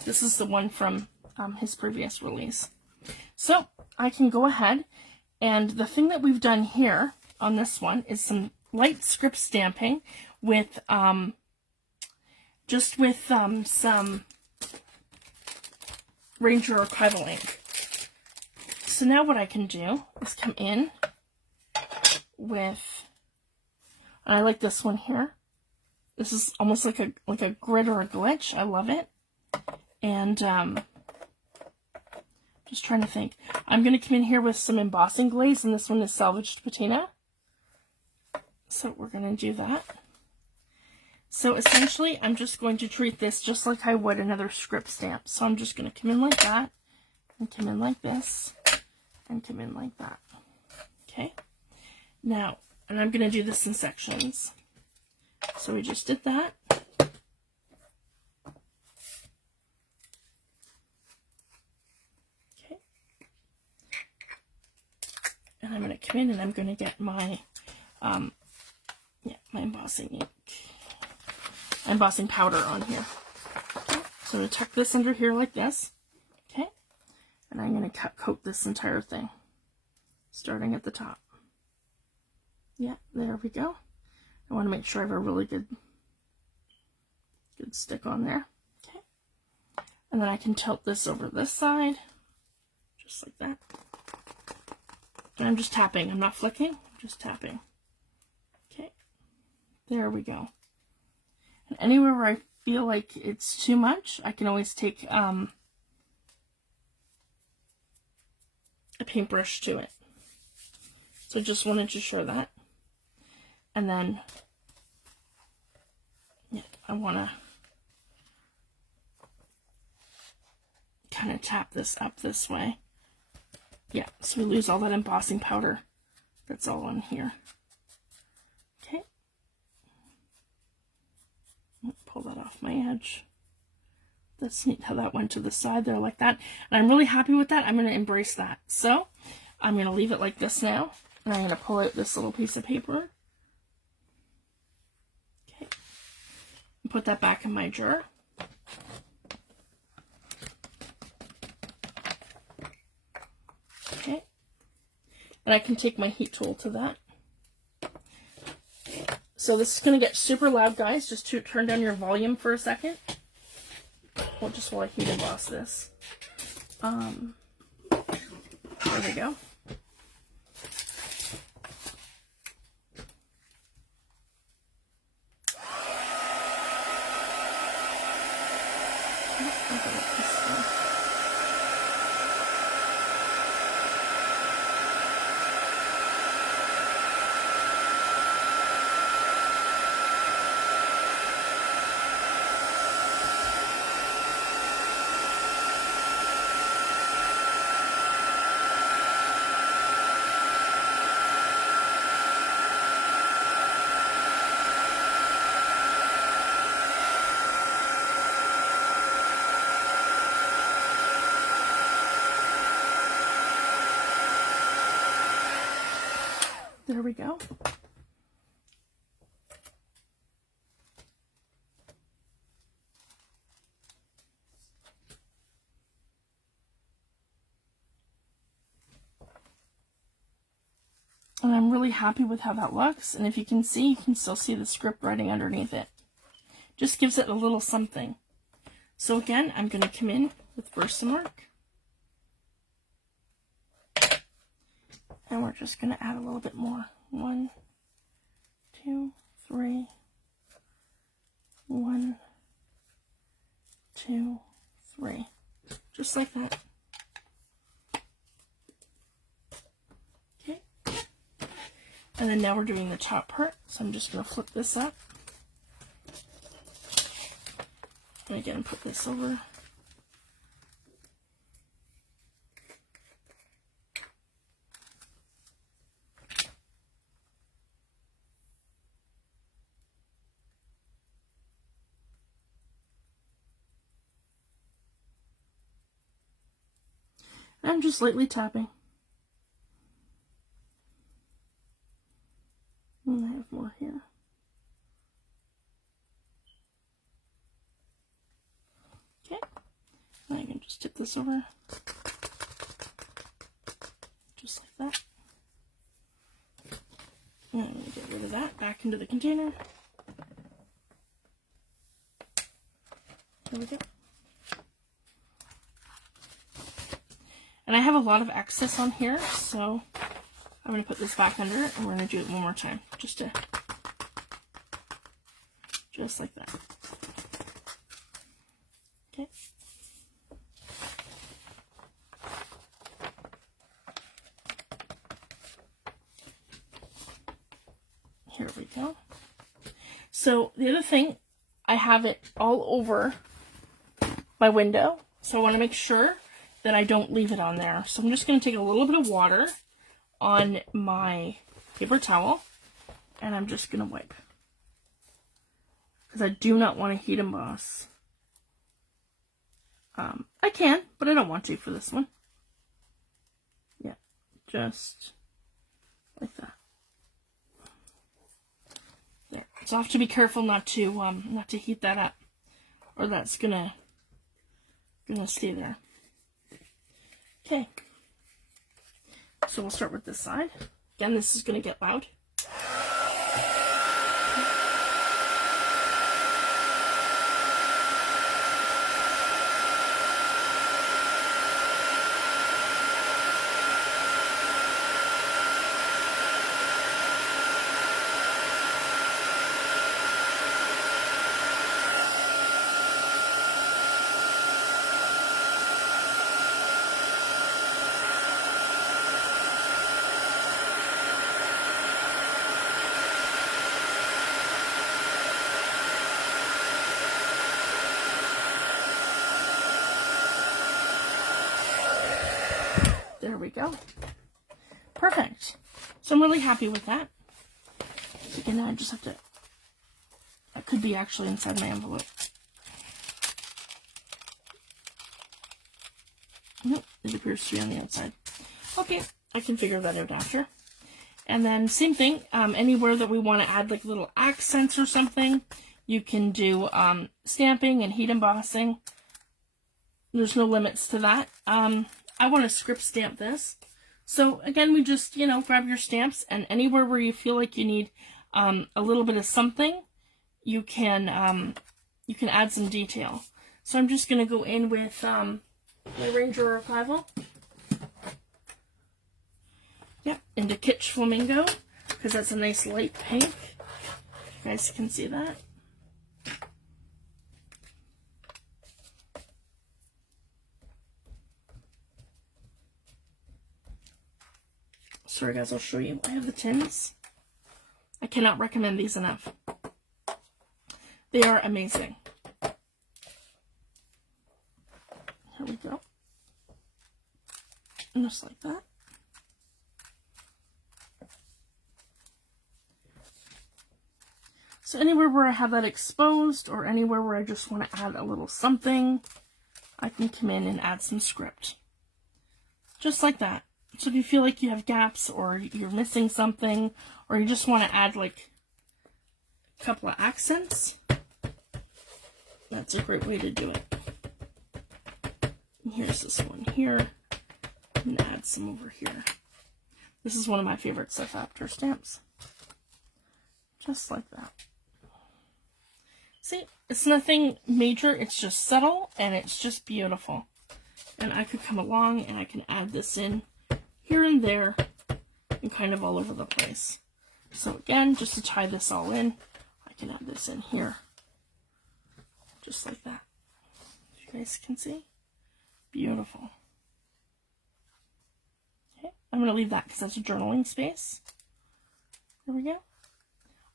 This is the one from his previous release. So I can go ahead, and the thing that we've done here on this one is some light script stamping with just with some Ranger Archival ink. So now what I can do is come in with, and I like this one here. This is almost like a grid or a glitch. I love it. And just trying to think. I'm going to come in here with some embossing glaze, and this one is salvaged patina. So we're going to do that. So essentially, I'm just going to treat this just like I would another script stamp. So I'm just going to come in like that, and come in like this, and come in like that. Okay? Now, and I'm going to do this in sections. So we just did that. Okay. And I'm going to come in and I'm going to get my, my embossing ink, embossing powder on here. Okay. So I'm going to tuck this under here like this. Okay. And I'm going to coat this entire thing, starting at the top. Yeah, there we go. I want to make sure I have a really good stick on there. Okay. And then I can tilt this over this side, just like that. And I'm just tapping. I'm not flicking. I'm just tapping. Okay. There we go. And anywhere where I feel like it's too much, I can always take a paintbrush to it. So I just wanted to show that. And then, yeah, I want to kind of tap this up this way. Yeah, so we lose all that embossing powder that's all on here. Okay. Pull that off my edge. That's neat how that went to the side there like that. And I'm really happy with that. I'm going to embrace that. So I'm going to leave it like this now. And I'm going to pull out this little piece of paper. Okay. And put that back in my jar. Okay. And I can take my heat tool to that. So this is going to get super loud, guys. Just to turn down your volume for a second. Well, just while I heat emboss this. There we go. There we go. And I'm really happy with how that looks. And if you can see, you can still see the script writing underneath it. Just gives it a little something. So again, I'm going to come in with Versamark. And we're just going to add a little bit more. 1, 2, 3. 1, 2, 3. Just like that. Okay. And then now we're doing the top part. So I'm just going to flip this up. And again, put this over. I'm just lightly tapping. And I have more here. Okay. And I can just tip this over. Just like that. And I'm going to get rid of that. Back back into the container. There we go. And I have a lot of excess on here, so I'm going to put this back under it, and we're going to do it one more time, just like that. Okay. Here we go. So the other thing, I have it all over my window, so I want to make sure that I don't leave it on there. So I'm just going to take a little bit of water on my paper towel, and I'm just going to wipe, because I do not want to heat emboss. I can, but I don't want to for this one. Yeah, just like that. There. So I have to be careful not to heat that up, or that's gonna stay there. Okay. So we'll start with this side. Again, this is gonna get loud. There we go. Perfect. So I'm really happy with that. Again, I just have to, that could be actually inside my envelope. Nope, it appears to be on the outside. Okay, I can figure that out after. And then same thing, anywhere that we want to add like little accents or something, you can do stamping and heat embossing. There's no limits to that. I want to script stamp this. So again, we just, grab your stamps, and anywhere where you feel like you need a little bit of something, you can add some detail. So I'm just going to go in with my Ranger Archival. Yep, into Kitsch Flamingo, because that's a nice light pink. You guys can see that. Sorry guys, I'll show you. I have the tins. I cannot recommend these enough. They are amazing. Here we go. And just like that. So anywhere where I have that exposed, or anywhere where I just want to add a little something, I can come in and add some script. Just like that. So if you feel like you have gaps, or you're missing something, or you just want to add like a couple of accents, that's a great way to do it. And here's this one here, and add some over here. This is one of my favorite stuff after stamps. Just like that. See, it's nothing major, it's just subtle, and it's just beautiful. And I could come along and I can add this in here and there, and kind of all over the place. So again, just to tie this all in, I can add this in here. Just like that. You guys can see. Beautiful. Okay, I'm going to leave that because that's a journaling space. There we go.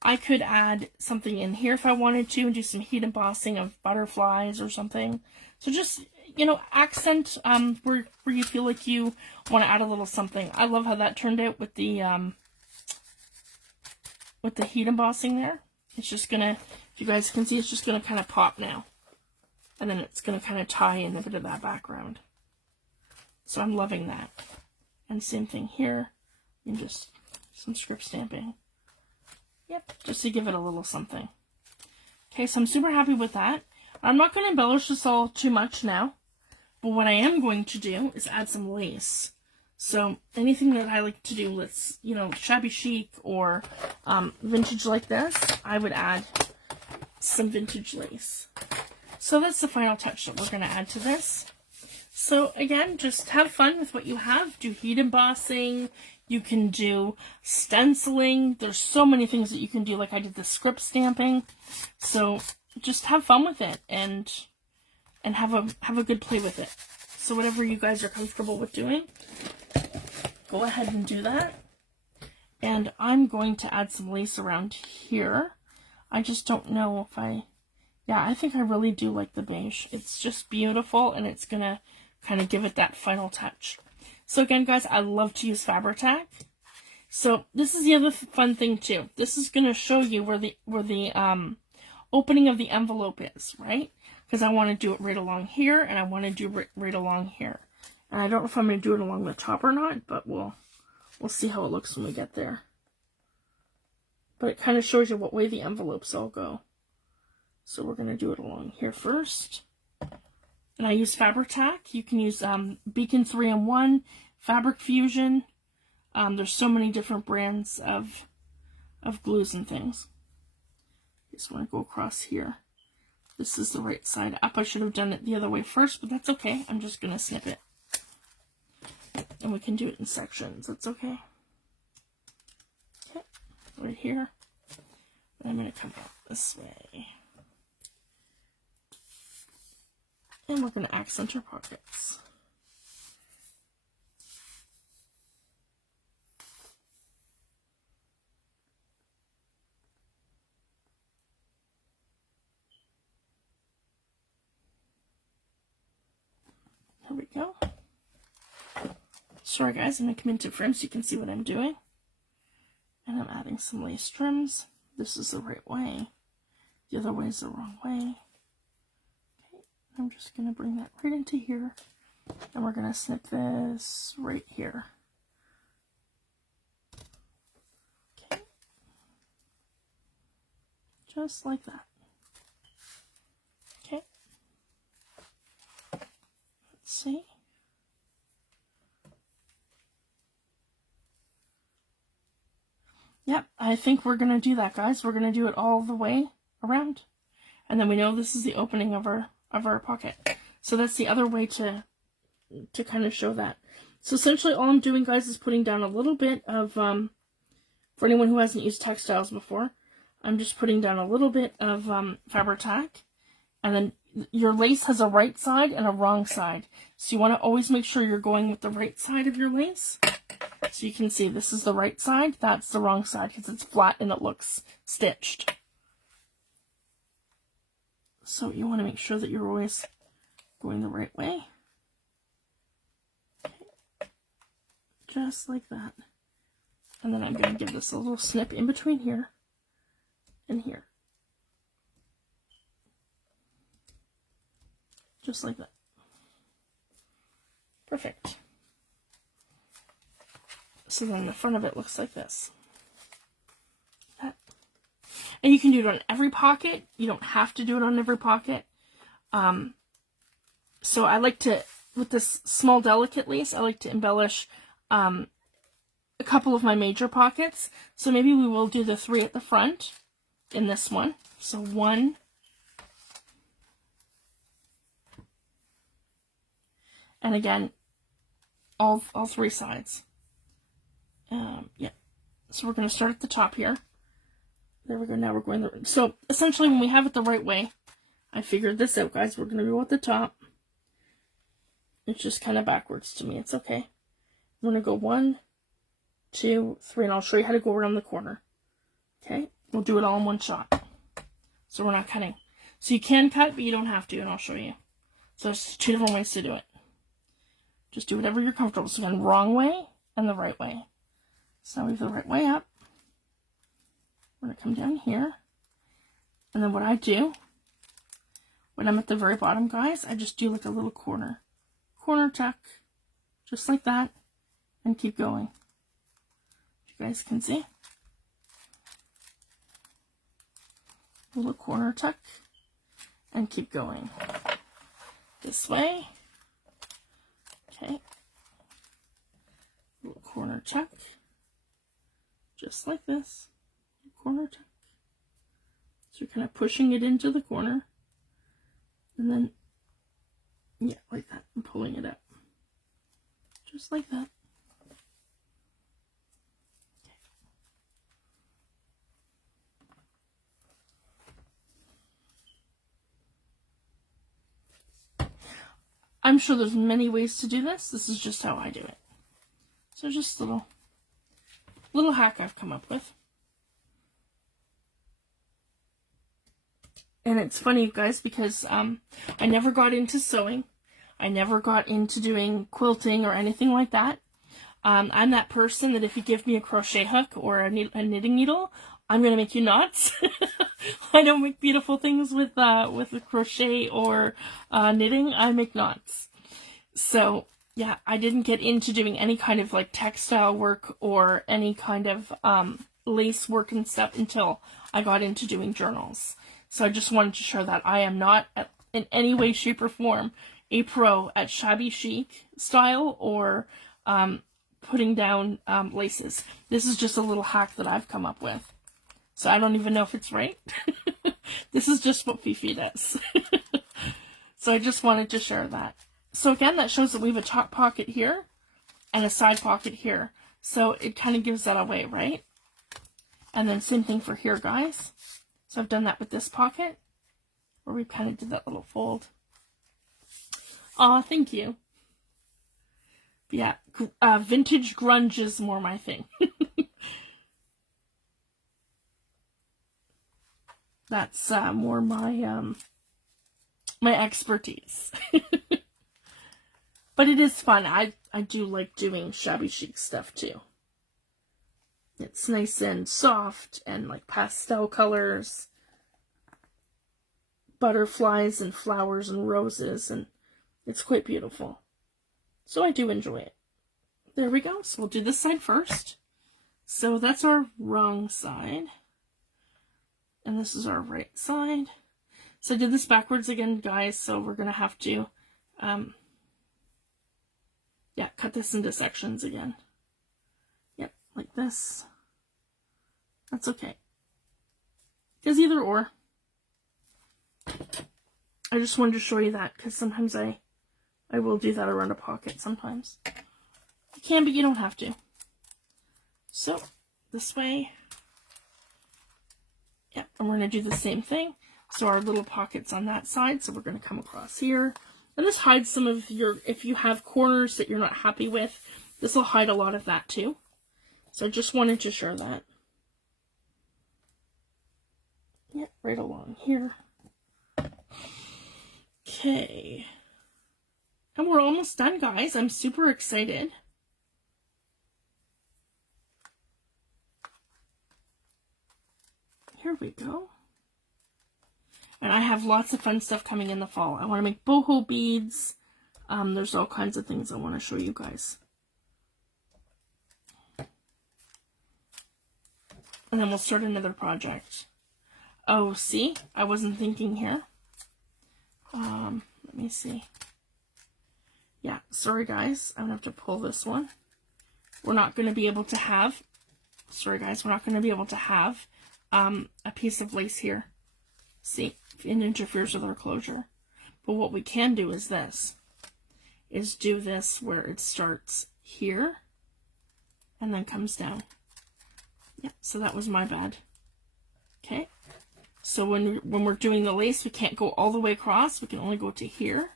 I could add something in here if I wanted to, and do some heat embossing of butterflies or something. So just, accent where you feel like you want to add a little something. I love how that turned out with the heat embossing there. It's just gonna, if you guys can see, it's just gonna kind of pop now, and then it's gonna kind of tie in a bit of that background. So I'm loving that. And same thing here, and just some script stamping. Yep, just to give it a little something. Okay, so I'm super happy with that. I'm not going to embellish this all too much now, but what I am going to do is add some lace. So anything that I like to do that's, you know, shabby chic or vintage like this, I would add some vintage lace. So that's the final touch that we're going to add to this. So again, just have fun with what you have. Do heat embossing. You can do stenciling. There's so many things that you can do. Like I did the script stamping. So just have fun with it and have a good play with it. So whatever you guys are comfortable with doing, go ahead and do that. And I'm going to add some lace around here. I just don't know if yeah, I think I really do like the beige. It's just beautiful, and it's gonna kind of give it that final touch. So again, guys, I love to use Fabri-Tac. So this is the other fun thing too. This is gonna show you where the opening of the envelope is, right? Because I want to do it right along here, and I want to do it right along here. And I don't know if I'm going to do it along the top or not, but we'll see how it looks when we get there. But it kind of shows you what way the envelopes all go. So we're going to do it along here first. And I use Fabri-Tac. You can use Beacon 3-in-1, Fabric Fusion. There's so many different brands of glues and things. Just want to go across here. This is the right side up. I should have done it the other way first, but that's okay. I'm just going to snip it. And we can do it in sections. That's okay. Okay, right here. And I'm going to come out this way. And we're going to accent our pockets. There we go. Sorry guys, I'm going to come into frame so you can see what I'm doing. And I'm adding some lace trims. This is the right way. The other way is the wrong way. Okay, I'm just going to bring that right into here. And we're going to snip this right here. Okay. Just like that. Okay. Let's see. Yep, I think we're going to do that, guys. We're going to do it all the way around. And then we know this is the opening of our pocket. So that's the other way to kind of show that. So essentially all I'm doing, guys, is putting down a little bit of, for anyone who hasn't used textiles before, I'm just putting down a little bit of Fabri-Tac. And then your lace has a right side and a wrong side. So you want to always make sure you're going with the right side of your lace. So you can see this is the right side, that's the wrong side because it's flat and it looks stitched. So you want to make sure that you're always going the right way. Okay. Just like that. And then I'm going to give this a little snip in between here and here. Just like that. Perfect. So then the front of it looks like this. And you can do it on every pocket. You don't have to do it on every pocket. So I like to, with this small delicate lace, I like to embellish a couple of my major pockets. So maybe we will do the 3 at the front in this one. So 1, and again, all 3 sides. Yeah. So we're going to start at the top here. There we go. Now we're going the... So essentially when we have it the right way, I figured this out, guys. We're going to go at the top. It's just kind of backwards to me. It's okay. I'm going to go 1, 2, 3, and I'll show you how to go around the corner. Okay? We'll do it all in one shot. So we're not cutting. So you can cut, but you don't have to, and I'll show you. So there's 2 different ways to do it. Just do whatever you're comfortable. So again, wrong way and the right way. So now we have the right way up. We're going to come down here. And then what I do, when I'm at the very bottom, guys, I just do like a little corner tuck, just like that, and keep going. You guys can see. Little corner tuck, and keep going. This way. Okay. corner tuck, just like this, corner tuck. So you're kind of pushing it into the corner, and then, yeah, like that, and pulling it up, just like that. I'm sure there's many ways to do this. This is just how I do it. So just a little hack I've come up with. And it's funny, you guys, because I never got into sewing. I never got into doing quilting or anything like that. I'm that person that if you give me a crochet hook or a knitting needle, I'm going to make you knots. I don't make beautiful things with the crochet or knitting. I make knots. So, yeah, I didn't get into doing any kind of like textile work or any kind of lace work and stuff until I got into doing journals. So I just wanted to show that I am not in any way, shape, or form a pro at shabby chic style or putting down laces. This is just a little hack that I've come up with. So I don't even know if it's right. This is just what Fifi does. So I just wanted to share that. So again, that shows that we have a top pocket here and a side pocket here. So it kind of gives that away, right? And then same thing for here, guys. So I've done that with this pocket, where we kind of did that little fold. Aw, thank you. But yeah, vintage grunge is more my thing. That's more my my expertise. But it is fun. I do like doing shabby chic stuff too. It's nice and soft and like pastel colors, butterflies and flowers and roses, and it's quite beautiful. So I do enjoy it. There we go. So we'll do this side first. So that's our wrong side. And this is our right side. So I did this backwards again, guys, so we're going to have to, yeah, cut this into sections again. Yep, like this. That's okay. Because either or. I just wanted to show you that, because sometimes I will do that around a pocket sometimes. You can, but you don't have to. So, this way. Yeah, and we're going to do the same thing. So our little pockets on that side, so we're going to come across here. And this hides some of your, if you have corners that you're not happy with, this will hide a lot of that too. So I just wanted to share that. Yeah, right along here. Okay. And we're almost done, guys. I'm super excited. Here we go. And I have lots of fun stuff coming in the fall. I want to make boho beads. There's all kinds of things I want to show you guys. And then we'll start another project. Oh, see? I wasn't thinking here. Let me see. Yeah, sorry guys. I'm going to have to pull this one. We're not going to be able to have, sorry guys, we're not going to be able to have a piece of lace here. See, it interferes with our closure. But what we can do is this, is do this where it starts here and then comes down. Yeah, so that was my bad. Okay, so when we're doing the lace, we can't go all the way across. We can only go to here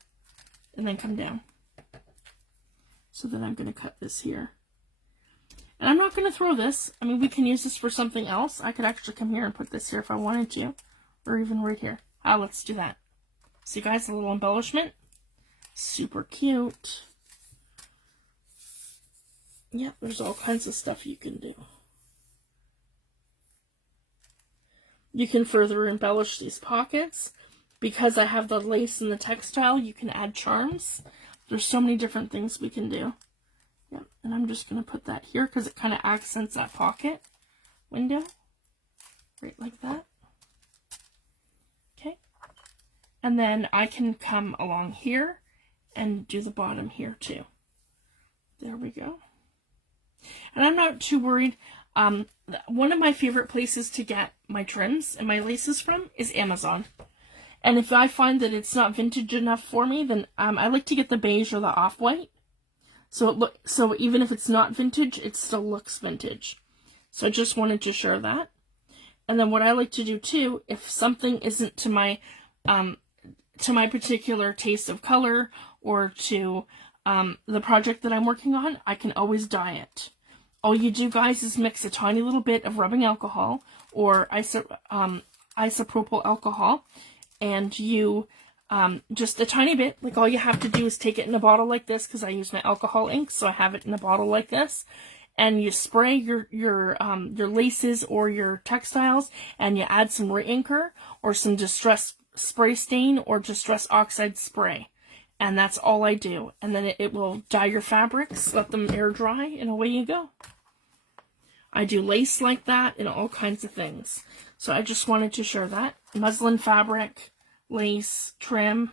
and then come down. So then I'm going to cut this here. And I'm not going to throw this. I mean, we can use this for something else. I could actually come here and put this here if I wanted to. Or even right here. Let's do that. See, guys, a little embellishment. Super cute. Yeah, there's all kinds of stuff you can do. You can further embellish these pockets. Because I have the lace and the textile, you can add charms. There's so many different things we can do. Yeah, and I'm just going to put that here because it kind of accents that pocket window. Right like that. Okay. And then I can come along here and do the bottom here too. There we go. And I'm not too worried. One of my favorite places to get my trims and my laces from is Amazon. And if I find that it's not vintage enough for me, then I like to get the beige or the off-white. So even if it's not vintage, it still looks vintage. So I just wanted to share that. And then what I like to do too, if something isn't to my particular taste of color or to the project that I'm working on, I can always dye it. All you do, guys, is mix a tiny little bit of rubbing alcohol or isopropyl alcohol, and you just a tiny bit. Like, all you have to do is take it in a bottle like this, because I use my alcohol ink, so I have it in a bottle like this. And you spray your laces or your textiles, and you add some re-inker or some distress spray stain or distress oxide spray. And that's all I do. And then it will dye your fabrics, let them air dry, and away you go. I do lace like that and all kinds of things. So I just wanted to share that. Muslin fabric, lace, trim.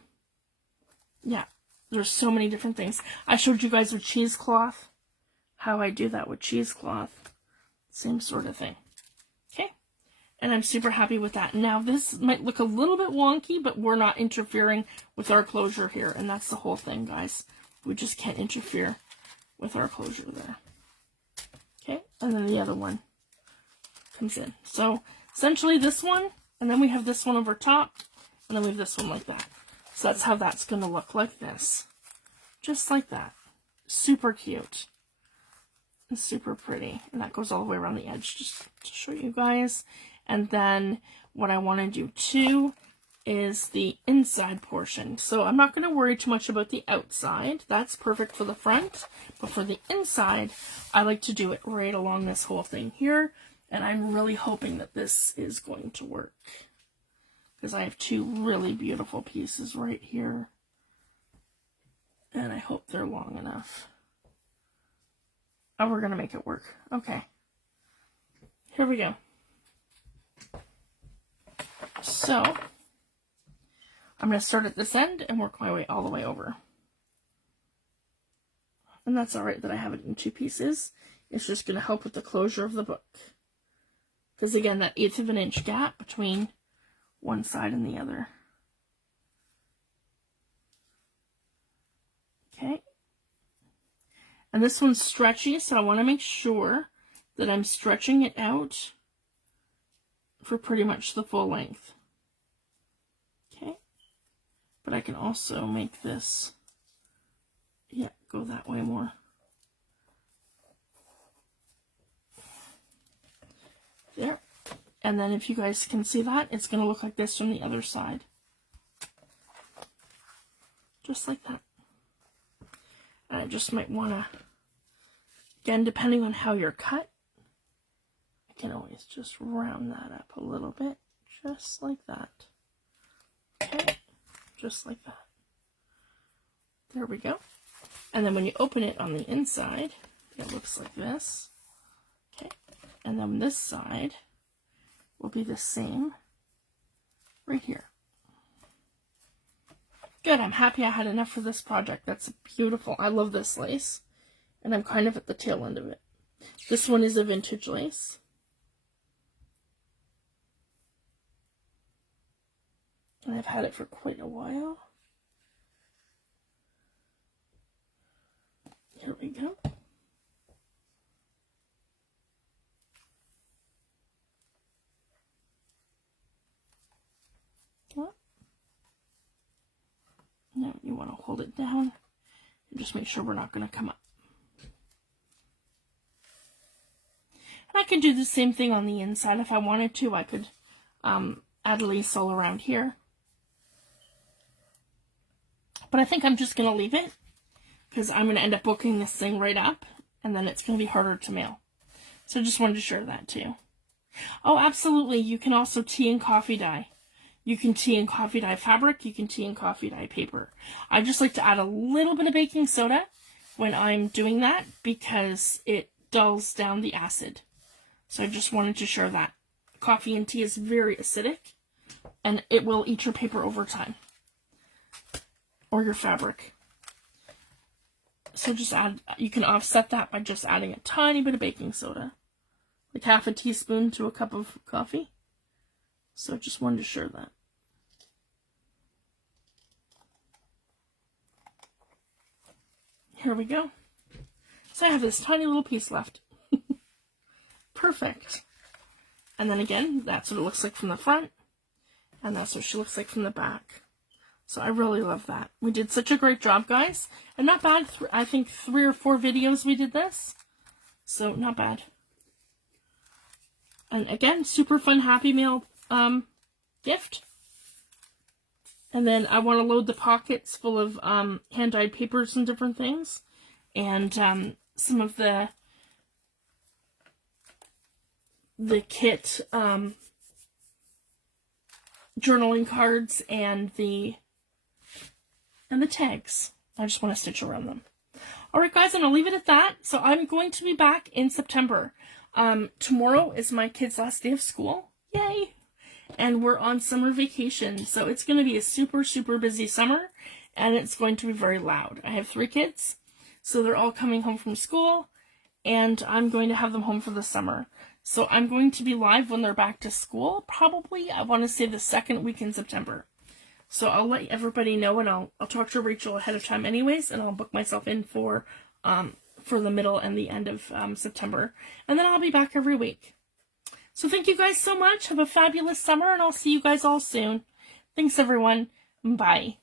Yeah, there's so many different things. I showed you guys with cheesecloth, how I do that with cheesecloth. Same sort of thing. Okay, and I'm super happy with that. Now this might look a little bit wonky, but we're not interfering with our closure here, and that's the whole thing, guys. We just can't interfere with our closure there. Okay, and then the other one comes in. So essentially this one, and then we have this one over top, and then we have this one like that. So that's how that's going to look, like this. Just like that. Super cute. And super pretty. And that goes all the way around the edge, just to show you guys. And then what I want to do too is the inside portion. So I'm not going to worry too much about the outside. That's perfect for the front. But for the inside, I like to do it right along this whole thing here. And I'm really hoping that this is going to work, because I have two really beautiful pieces right here. And I hope they're long enough. Oh, we're going to make it work. Okay. Here we go. So I'm going to start at this end and work my way all the way over. And that's all right that I have it in two pieces. It's just going to help with the closure of the book. Because again, that 1/8 of an inch gap between one side and the other. Okay. And this one's stretchy, so I want to make sure that I'm stretching it out for pretty much the full length. Okay. But I can also make this, yeah, go that way more. There. And then if you guys can see that, it's going to look like this from the other side. Just like that. And I just might want to, again, depending on how you're cut, I can always just round that up a little bit, just like that. Okay, just like that. There we go. And then when you open it on the inside, it looks like this. Okay, and then this side will be the same right here. Good, I'm happy I had enough for this project. That's beautiful. I love this lace, and I'm kind of at the tail end of it. This one is a vintage lace. And I've had it for quite a while. Here we go. Now you want to hold it down and just make sure we're not going to come up. And I could do the same thing on the inside if I wanted to. I could add lace all around here. But I think I'm just going to leave it, because I'm going to end up booking this thing right up, and then it's going to be harder to mail. So I just wanted to share that too. Oh, absolutely. You can also tea and coffee dye. You can tea and coffee dye fabric. You can tea and coffee dye paper. I just like to add a little bit of baking soda when I'm doing that, because it dulls down the acid. So I just wanted to share that. Coffee and tea is very acidic, and it will eat your paper over time, or your fabric. So just add, you can offset that by just adding a tiny bit of baking soda, like half a teaspoon to a cup of coffee. So I just wanted to share that. Here we go. So I have this tiny little piece left. Perfect. And then again, that's what it looks like from the front. And that's what she looks like from the back. So I really love that. We did such a great job, guys. And not bad. I think 3 or 4 videos we did this. So not bad. And again, super fun Happy Mail gift. And then I want to load the pockets full of hand-dyed papers and different things. And some of the kit journaling cards and the tags. I just want to stitch around them. Alright guys, I'm going to leave it at that. So I'm going to be back in September. Tomorrow is my kids' last day of school. Yay! And we're on summer vacation. So it's going to be a super, super busy summer. And it's going to be very loud. I have 3 kids. So they're all coming home from school. And I'm going to have them home for the summer. So I'm going to be live when they're back to school. Probably, I want to say the 2nd week in September. So I'll let everybody know, and I'll talk to Rachel ahead of time anyways, and I'll book myself in for the middle and the end of September. And then I'll be back every week. So thank you guys so much. Have a fabulous summer, and I'll see you guys all soon. Thanks, everyone. Bye.